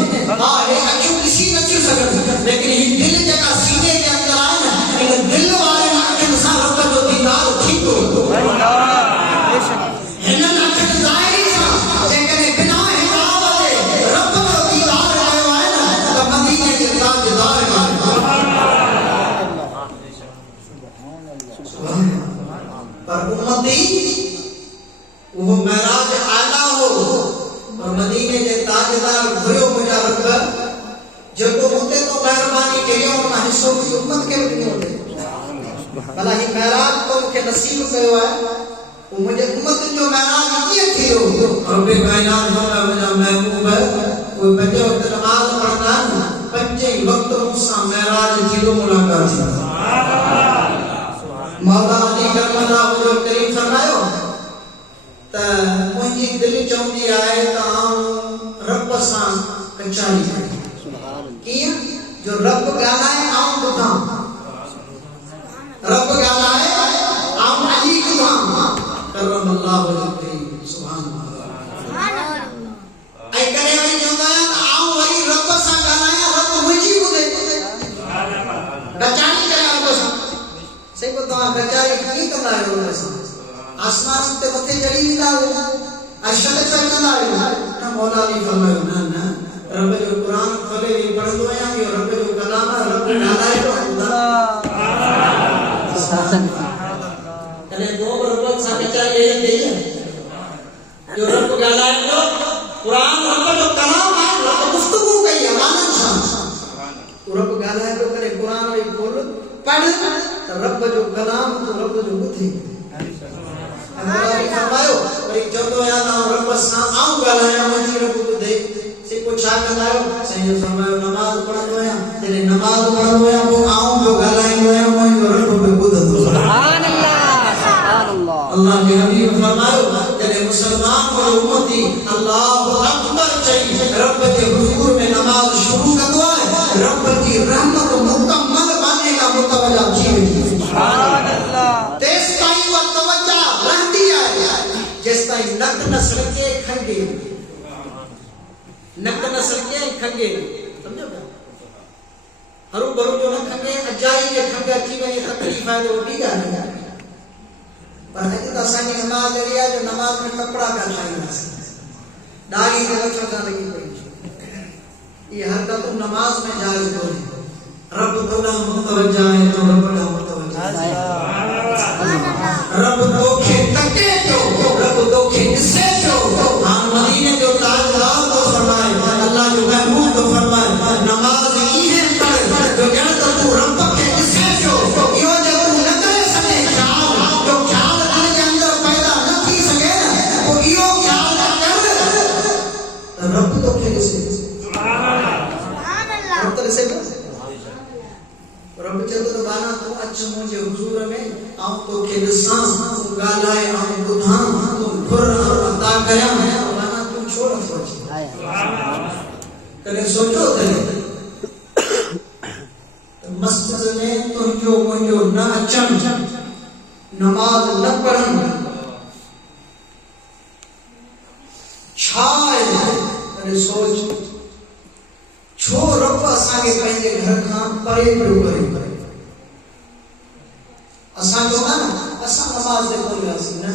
یہ اچھو کسی نہ چھو سکتا لیکن یہ دل جگہ سینے کے اندر آئے نا لیکن دل والے ناکن سا رب جو دیدار ٹھیک ہو ہنن اکھن ظاہری سا جیکنے بنا حجاب دے رب جو دیدار آئے نا تو مدینے کے تاجدار پر امتی وہ معراج اعلیٰ ہو اور مدینے کے تاجدار بھیو مجھا رب جب تو ہوتے تو مہربانی کے لیے اور حصوں کی امت کے بھی ہوتے بھلا ہی معراج تو کے نصیب کیوں ہے وہ مجھے امت جو معراج کیے تھی رب کائنات ہونا مجھا محبوب ہے وہ بجے وقت نماز پڑھنا پنجے وقت مسا معراج جیرو ملاقات مولا علی کرم اللہ حضور کریم فرمائیو تا مجھے دل چوندی آئے تا رب سان کچھاری کیا جو رب گانا ہے آؤں بتا رب گانا ہے آؤں علی کتا کرم اللہ وجہ کریم سبحان اللہ اے کرے آئی چوندہ ہے آؤں وہی رب سان گانا ہے رب مجھے بودے کچھاری کرے رب سان صحیح بتا کچھاری کی کرنا ہے رب سان آسمان تے متے چڑھی نہیں لاؤ ارشد پر نہ لاؤ نہ مولا علی فرمائے نا رب جو قرآن کھولے یہ پڑھ دو یا کہ رب جو کلام ہے رب نادائے تو خدا کرے دو رب سا کچھاری یہ دیئے جو رب گالائے تو قرآن رب جو کلام ہے رب گفتگو کئی امانت شاہ رب گالائے تو کرے قرآن وہی کھول پڑھ رب جو کلام تو رب جو بتھی اللہ فرماؤ اور ایک جدو یا نا رب سان آؤں گالایا مجھے رب کو دے سے کو چھا کرناؤ سید فرماؤ نماز پڑھ دو یا تیرے نماز پڑھ دو یا وہ آؤں جو گالائیں دو یا مجھے رب کو خود دو سبحان اللہ سبحان اللہ اللہ کے حبیب فرماؤ تیرے مسلمان اور امتی اللہ اکبر چاہیے رب کے حضور میں نماز شروع کر دو ہے رب کی رحمت مکمل بانے کا متوجہ جیوے سبحان اللہ تیس تائی و توجہ رہتی ہے جس تائی نک نسل کے کھنگے نک نسل کے کھنگے سمجھو گا ہرو برو جو نہ کھنگے اجائی کے کھنگا کی میں یہ تکلیف ہے وہ بھی گا نہیں پر حجت آسانی نماز لگیا جو نماز میں کپڑا کا چھائی نہ ڈالی کے بچوں کا لگی پڑی یہ حرکت نماز میں جائز ہو رب تو نہ متوجہ ہے تو رب نہ متوجہ رب دوکھے تکے جو رب دوکھے نسے جو ہم مدینے جو تاجدار تو فرمائے اللہ جو محمود تو فرمائے نماز کی ہے پڑھ جو جنت تو رب کے نسے جو یہ جو نہ کرے سنے خیال جو خیال دل کے اندر پیدا نہ کی سکے وہ یہ خیال کر رب تو کے نسے سبحان اللہ رب تو نسے رب چلو تو بانا تو اچھا مجھے حضور میں آؤں تو کے نسان گالائے آؤں بدھان تو گھر عطا گیا میں بانا تو چھوڑا سوچی کرے سوچو دے مسجد میں تو جو نہ اچھن نماز نہ پڑھن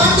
5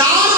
4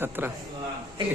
17 1,17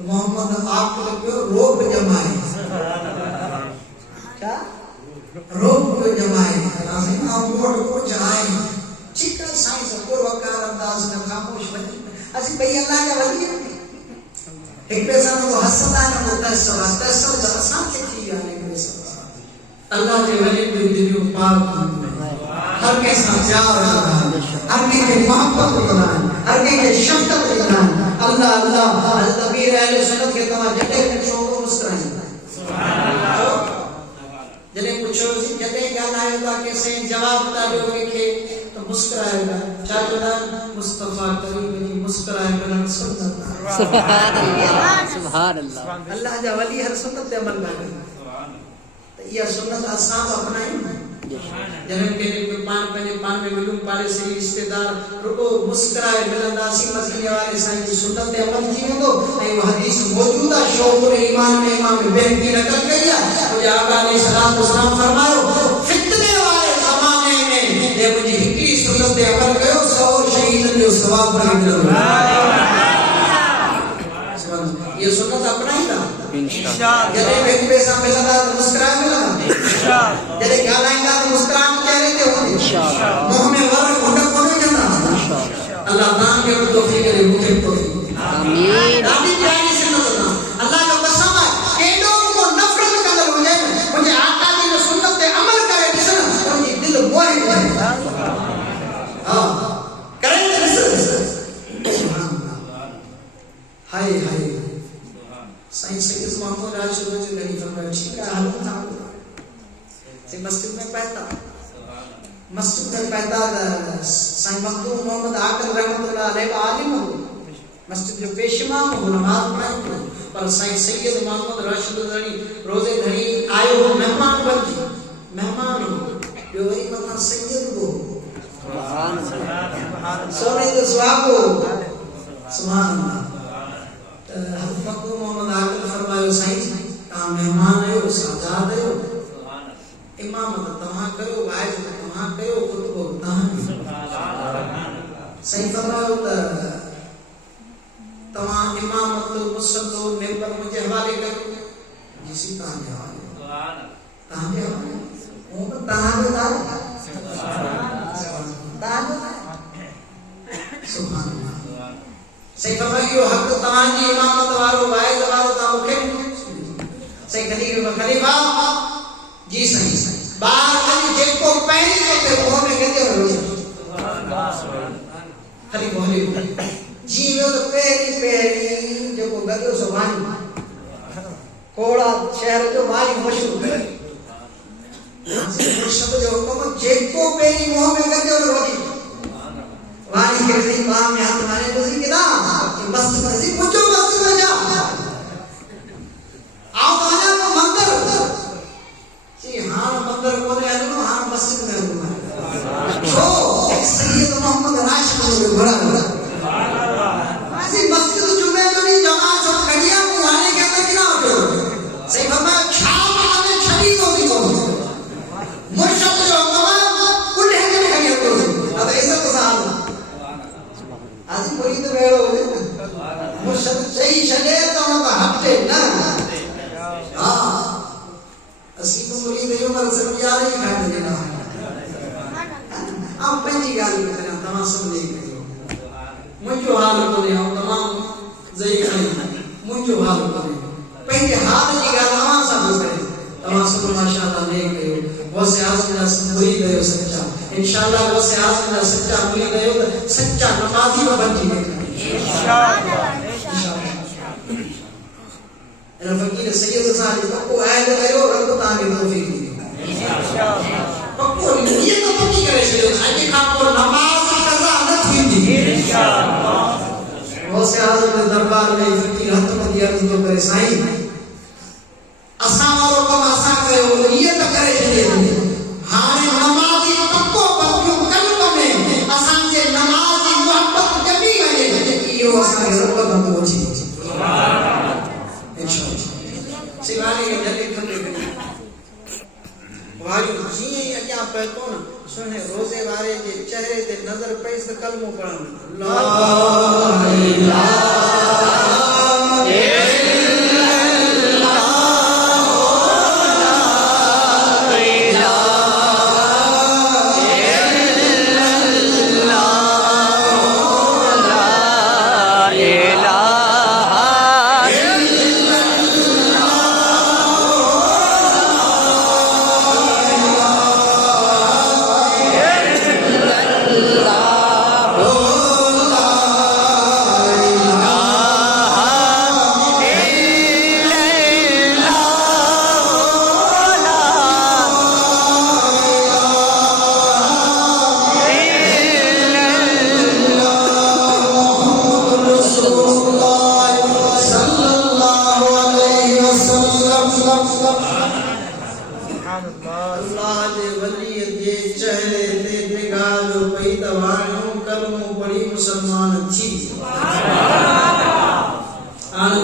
محمد عاقل کو روب جمائے کیا روب کو جمائے لازم امور کو جائے چکر سائنس کو وقار انداز میں خاموش بنی اسی بھئی اللہ کا ولی ہے ایک پیسہ کو حسدہ نہ ہوتا ہے سب جب آسان کے تھی آنے کے اللہ کے ولی کو دلیوں پاک ہر کے ساتھ پیار ہر کے محبت بنائیں ہر کے شفقت بنائیں اللہ اللہ التبیر اہل سنت کے تمام جڑے پوچھو کو مسکرائیں جڑے پوچھو جڑے گل آئے گا کہ سے جواب دو کہ تو مسکرائے گا چاچا مصطفی کریم جی مسکرائے گا سبحان اللہ سبحان اللہ اللہ جا ولی ہر سنت تے عمل کرے یہ سنت اصحاب اپنائیں جنہوں کے لیے پان میں ملوم پالے سے رشتہ دار رکو مسکرائے ملندہ سی مدینے والے سائیں کی سنت عمل کی ہو تو وہ حدیث موجودہ شعور ایمان میں امام بہن کی نقل کری ہے مجھے آقا علیہ السلام فرمائے فتنے والے زمانے میں یہ مجھے ہکری سنت عمل کرو 100 شہیدن جو ثواب پر ملو یہ سنت اپنا ہی تھا انشاءاللہ جب ایک پیسہ ملا تھا تو مسکرائے ملا انشاءاللہ جب گالائیں گا تو مسکرائے چہرے تھے ہوتے انشاءاللہ محمد ورق ہوتا کونے جانا اللہ نام کے توفیق کرے مجھے توفیق آمین آمین پیاری سنت اللہ اللہ کا قسم ہے ایڈوں کو نفرت قدر ہو جائے مجھے آقا جی نے سنت عمل کرے جسنا مجھے دل بوئے جائے کریں گے سبحان اللہ ہائے ہائے سائن سید محمد راشد جو غریب فرمایا ٹھیک ہے حل تھا سے مسجد میں پیدا سائن مخدوم محمد عاقل رحمت اللہ علیہ عالم ہو مسجد جو پیش امام ہو نماز پڑھائیں پر سائن سید محمد راشد غنی روزے دھری آئے ہو مہمان بن جی مہمان ہو جو غریب مطلب سید ہو سبحان اللہ سونے جو سواب ہو سبحان اللہ حضرت مخدوم محمد عاقل فرمائے سائن کام مہمان ہے اس آزاد ہے امامت تمہاں کرو وائز تمہاں کرو خطبہ تمہاں صحیح فرمائے تمہاں امامت مسجد ممبر مجھے حوالے کرو جسی تاہنے حوالے تاہنے حوالے تاہنے سبحان اللہ صحیح فرمائے حق تمہاں جی امامت وارو وائز وارو تاہو کھیں صحیح خلیفہ جی صحیح بار علی جے کو پہلی ہوتے وہ میں کہتے ہیں روز خلی بہلی جی میں تو پہلی جو کو گدو سو وانی کوڑا شہر جو وانی مشہور ہے مرشد جو حکومت جے کو پہلی وہ میں کہتے ہیں وانی کے خلی بام میں ہاتھ مانے تو سی کدا مسجد میں پوچھو مسجد میں جا آؤ آجا کو مندر جی ہاں مندر کو دے آجا ہاں مسجد میں آجا چھو سید محمد راشد کو بڑا اسی مسجد جمعے جو نہیں جماعت سب کھڑیا کو آنے کہتا کہ نہ ہوتے صحیح فرمایا چھاپ آنے چھڑی ہوتی کو مرشد جو حکومت کل ہے جنہیں کھڑیا کو اب ایسا تو سال آجی مرید بیڑو ہو جائے مرشد صحیح شلے تو انہوں کا ہفتے نا اسی تو مرید ہے عمر سے پیارے ہی کھانے دینا آپ پہنچی گالی کریں تمام سب لے گئے مجھو حال کریں ہم تمام ضعیف ہیں مجھو حال کریں پہنچے حال جی گا تمام سب کریں تمام سب ماشاءاللہ لے گئے وہ سے آزم جا مرید ہے سچا انشاءاللہ وہ سے آزم جا سچا مرید ہے سچا نمازی و بنجی ہے انشاءاللہ فقیر سید صاحب پکو آئے کرو رب تعالی توفیق دی پکو یہ تو پکی کرے چھڑو اگے کھا کو نماز قضا نہ تھیندی انشاءاللہ وہ سے اعظم کے دربار میں فقیر ہاتھ مدی عرض تو کرے سائیں اساں والو کم اساں کرے یہ تو کرے چھڑے ہاں نمازی پکو پکو قلب میں اساں کے نمازی محبت جمی ہے یہ اساں کے رب کو پہنچی سبحان سیوانے کے جلے کھلے گئے واری جیئے اگیاں پہتو نا سنے روزے وارے جے چہرے تے نظر پیس کلموں پڑھن اللہ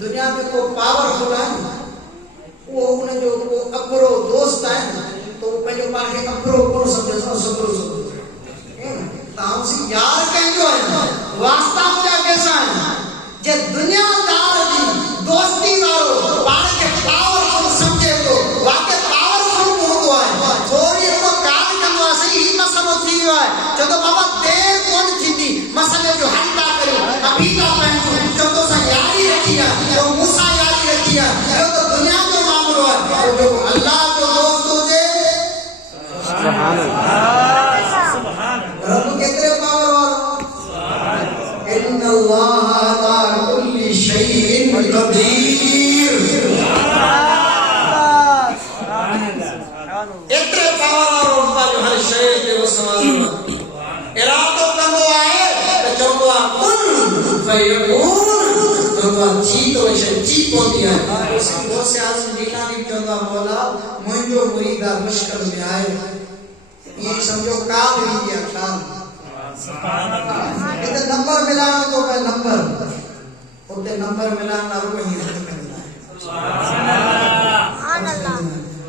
دنیا میں کو پاورفل ہے وہ ان جو کو اپرو دوست ہے تو وہ پہلے پاکے اپرو کو سمجھے سبرو تاؤں سے یار کہیں جو ہے واسطہ مجھا کیسا ہے جے دنیا دار جی دوستی دارو پانے کے پاورفل سمجھے تو واقع پاورفل ہوگو ہے تھوڑی کو کام کرنا سے ہی مسئلہ تھی ہے جو تو بابا دیر کون تھی تھی مسئلے جو حل نہ کرو ابھی کا پہنچو جو تو سا یاری رکھی ہے جو موسیٰ یاری رکھی ہے جو تو دنیا جو معاملہ ہے جو اللہ جو دوست ہو جے سبحان اللہ رب کتنے پاور والو ان اللہ علی کل شیء قدیر اتنے پاور والو انتا جو ہر شیء کے وہ سمجھ ارادو کندو آئے تو چوکو کن فیقون چوکو چیت و چیت ہوتی ہے بہت سے آزم جیلانی چوکو مولا مہنجو مریدہ مشکل میں آئے یہ سمجھو کام ہی دیا کام اتنے نمبر ملانا تو میں نمبر اتنے نمبر ملانا رو ہی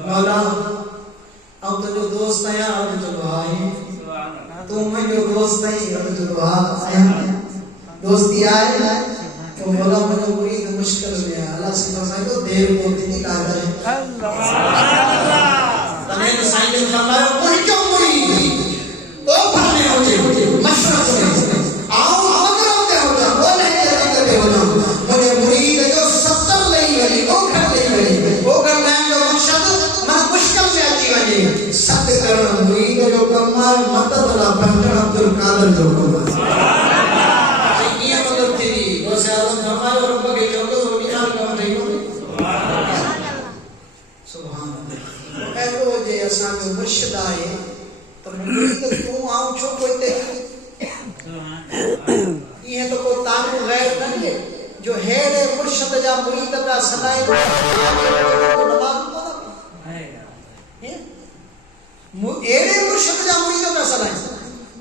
مولا اب تو جو دوست آیا اب چلو آئی تو میں جو دوست آئی اب چلو آیا دوستی آئے تو مولا مجھے مرید مشکل میں ہے اللہ سے فرمائے تو دیر کو اتنی کہا کرے تمہیں تو سائن نے فرمایا کوئی کیوں مرید او پڑھنے ہوتے مشرق ہوتے آؤ مگر ہوتے ہو جا وہ نہیں کرتے ہو جا مجھے مرید جو 70 لئی گلی وہ گھر لئی گلی وہ گھر میں جو مقصد میں مشکل میں آتی گلی ست کرنا مرید جو کمار مدد اللہ پہنچن عبدالقادر جو کمار یہ مدد تیری وہ سے آدم فرمائے اور رب کے چوکے وہ نکال کم نہیں ہوئی سبحان اللہ اے تو جے اساں جو مرشد آئے تو مرید تو آؤں چھو کوئی تے یہ تو کوئی تعلق غیر نہیں ہے جو ہے مرشد جا مرید کا سنائے ایڑے مرشد جا مرید کا سنائے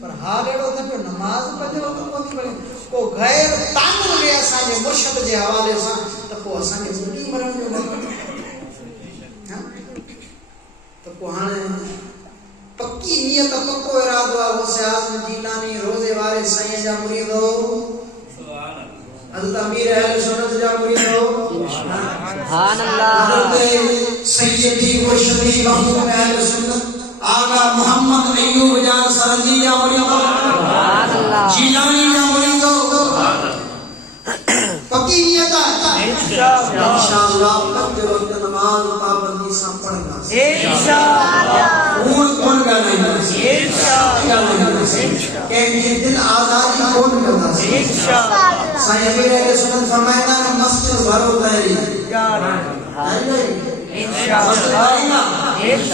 پر حال ایڑو تھا جو نماز پڑھے ہو تو کوئی پڑھے کو غیر تعلق لے اساں جے مرشد جے حوالے ساں تو کو اساں جے مرید مرن جو مرد تو کو ہانے پکی نیت پکو ارادو ہے وہ سے آزم جیلانی روزے وارے سائیں جا مرید ہو حضرت امیر اہل سنت جا مرید ہو سبحان اللہ حضرت سیدی مرشدی محبوب اہل سنت آقا محمد ایوب جان سرندی جا مرید ہو سبحان اللہ جیلانی جا مرید ہو پکی نیت ہے انشاءاللہ پک روز نماز پابندی سا پڑھنا انشاءاللہ کون کرنا ہے انشاءاللہ کہ یہ دل آزادی کون کرنا ہے انشاءاللہ سائیں امیر اہل سنت فرمائنا کہ مسجد بھرو تحری انشاءاللہ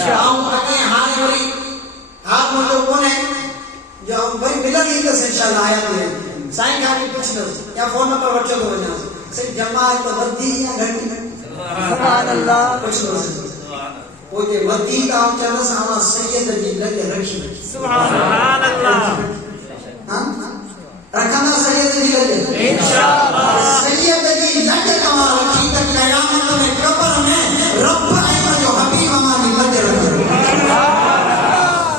ہم پکے ہانے بڑی آپ مجھے کون ہے جو ہم بھائی ملن ہی کس انشاءاللہ آیا دے سائیں کہا کہ کچھ نہ یا فون نمبر وچھو دو بجا صرف جماعت تو بدھی یا گھنٹی سبحان اللہ کچھ نہ وہ جو ودی کا ہم چاہنا ساما سید جی لگے رکھی سبحان اللہ رکھنا سید جی لگے انشاءاللہ سید جی لگے کما رکھی تک قیامت میں قبر میں رب ہے جو حبیب ہماری لگے رکھے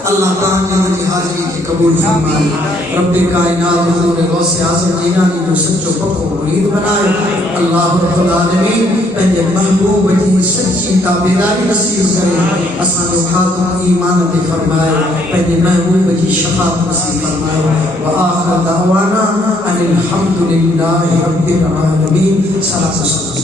اللہ تعالیٰ کی حاضری کی قبول فرمائے رب کائنات حضور غوث اعظم جیلانی جو سچو پکو مرید بنائے اللہ رب العالمین پہلے محبوب کی سچی تابعداری نصیب کرے اساں جو خاتم ایمان دے فرمائے پہلے محبوب کی شفاعت نصیب فرمائے وآخر دعوانا ان الحمدللہ رب العالمین صلی اللہ علیہ وسلم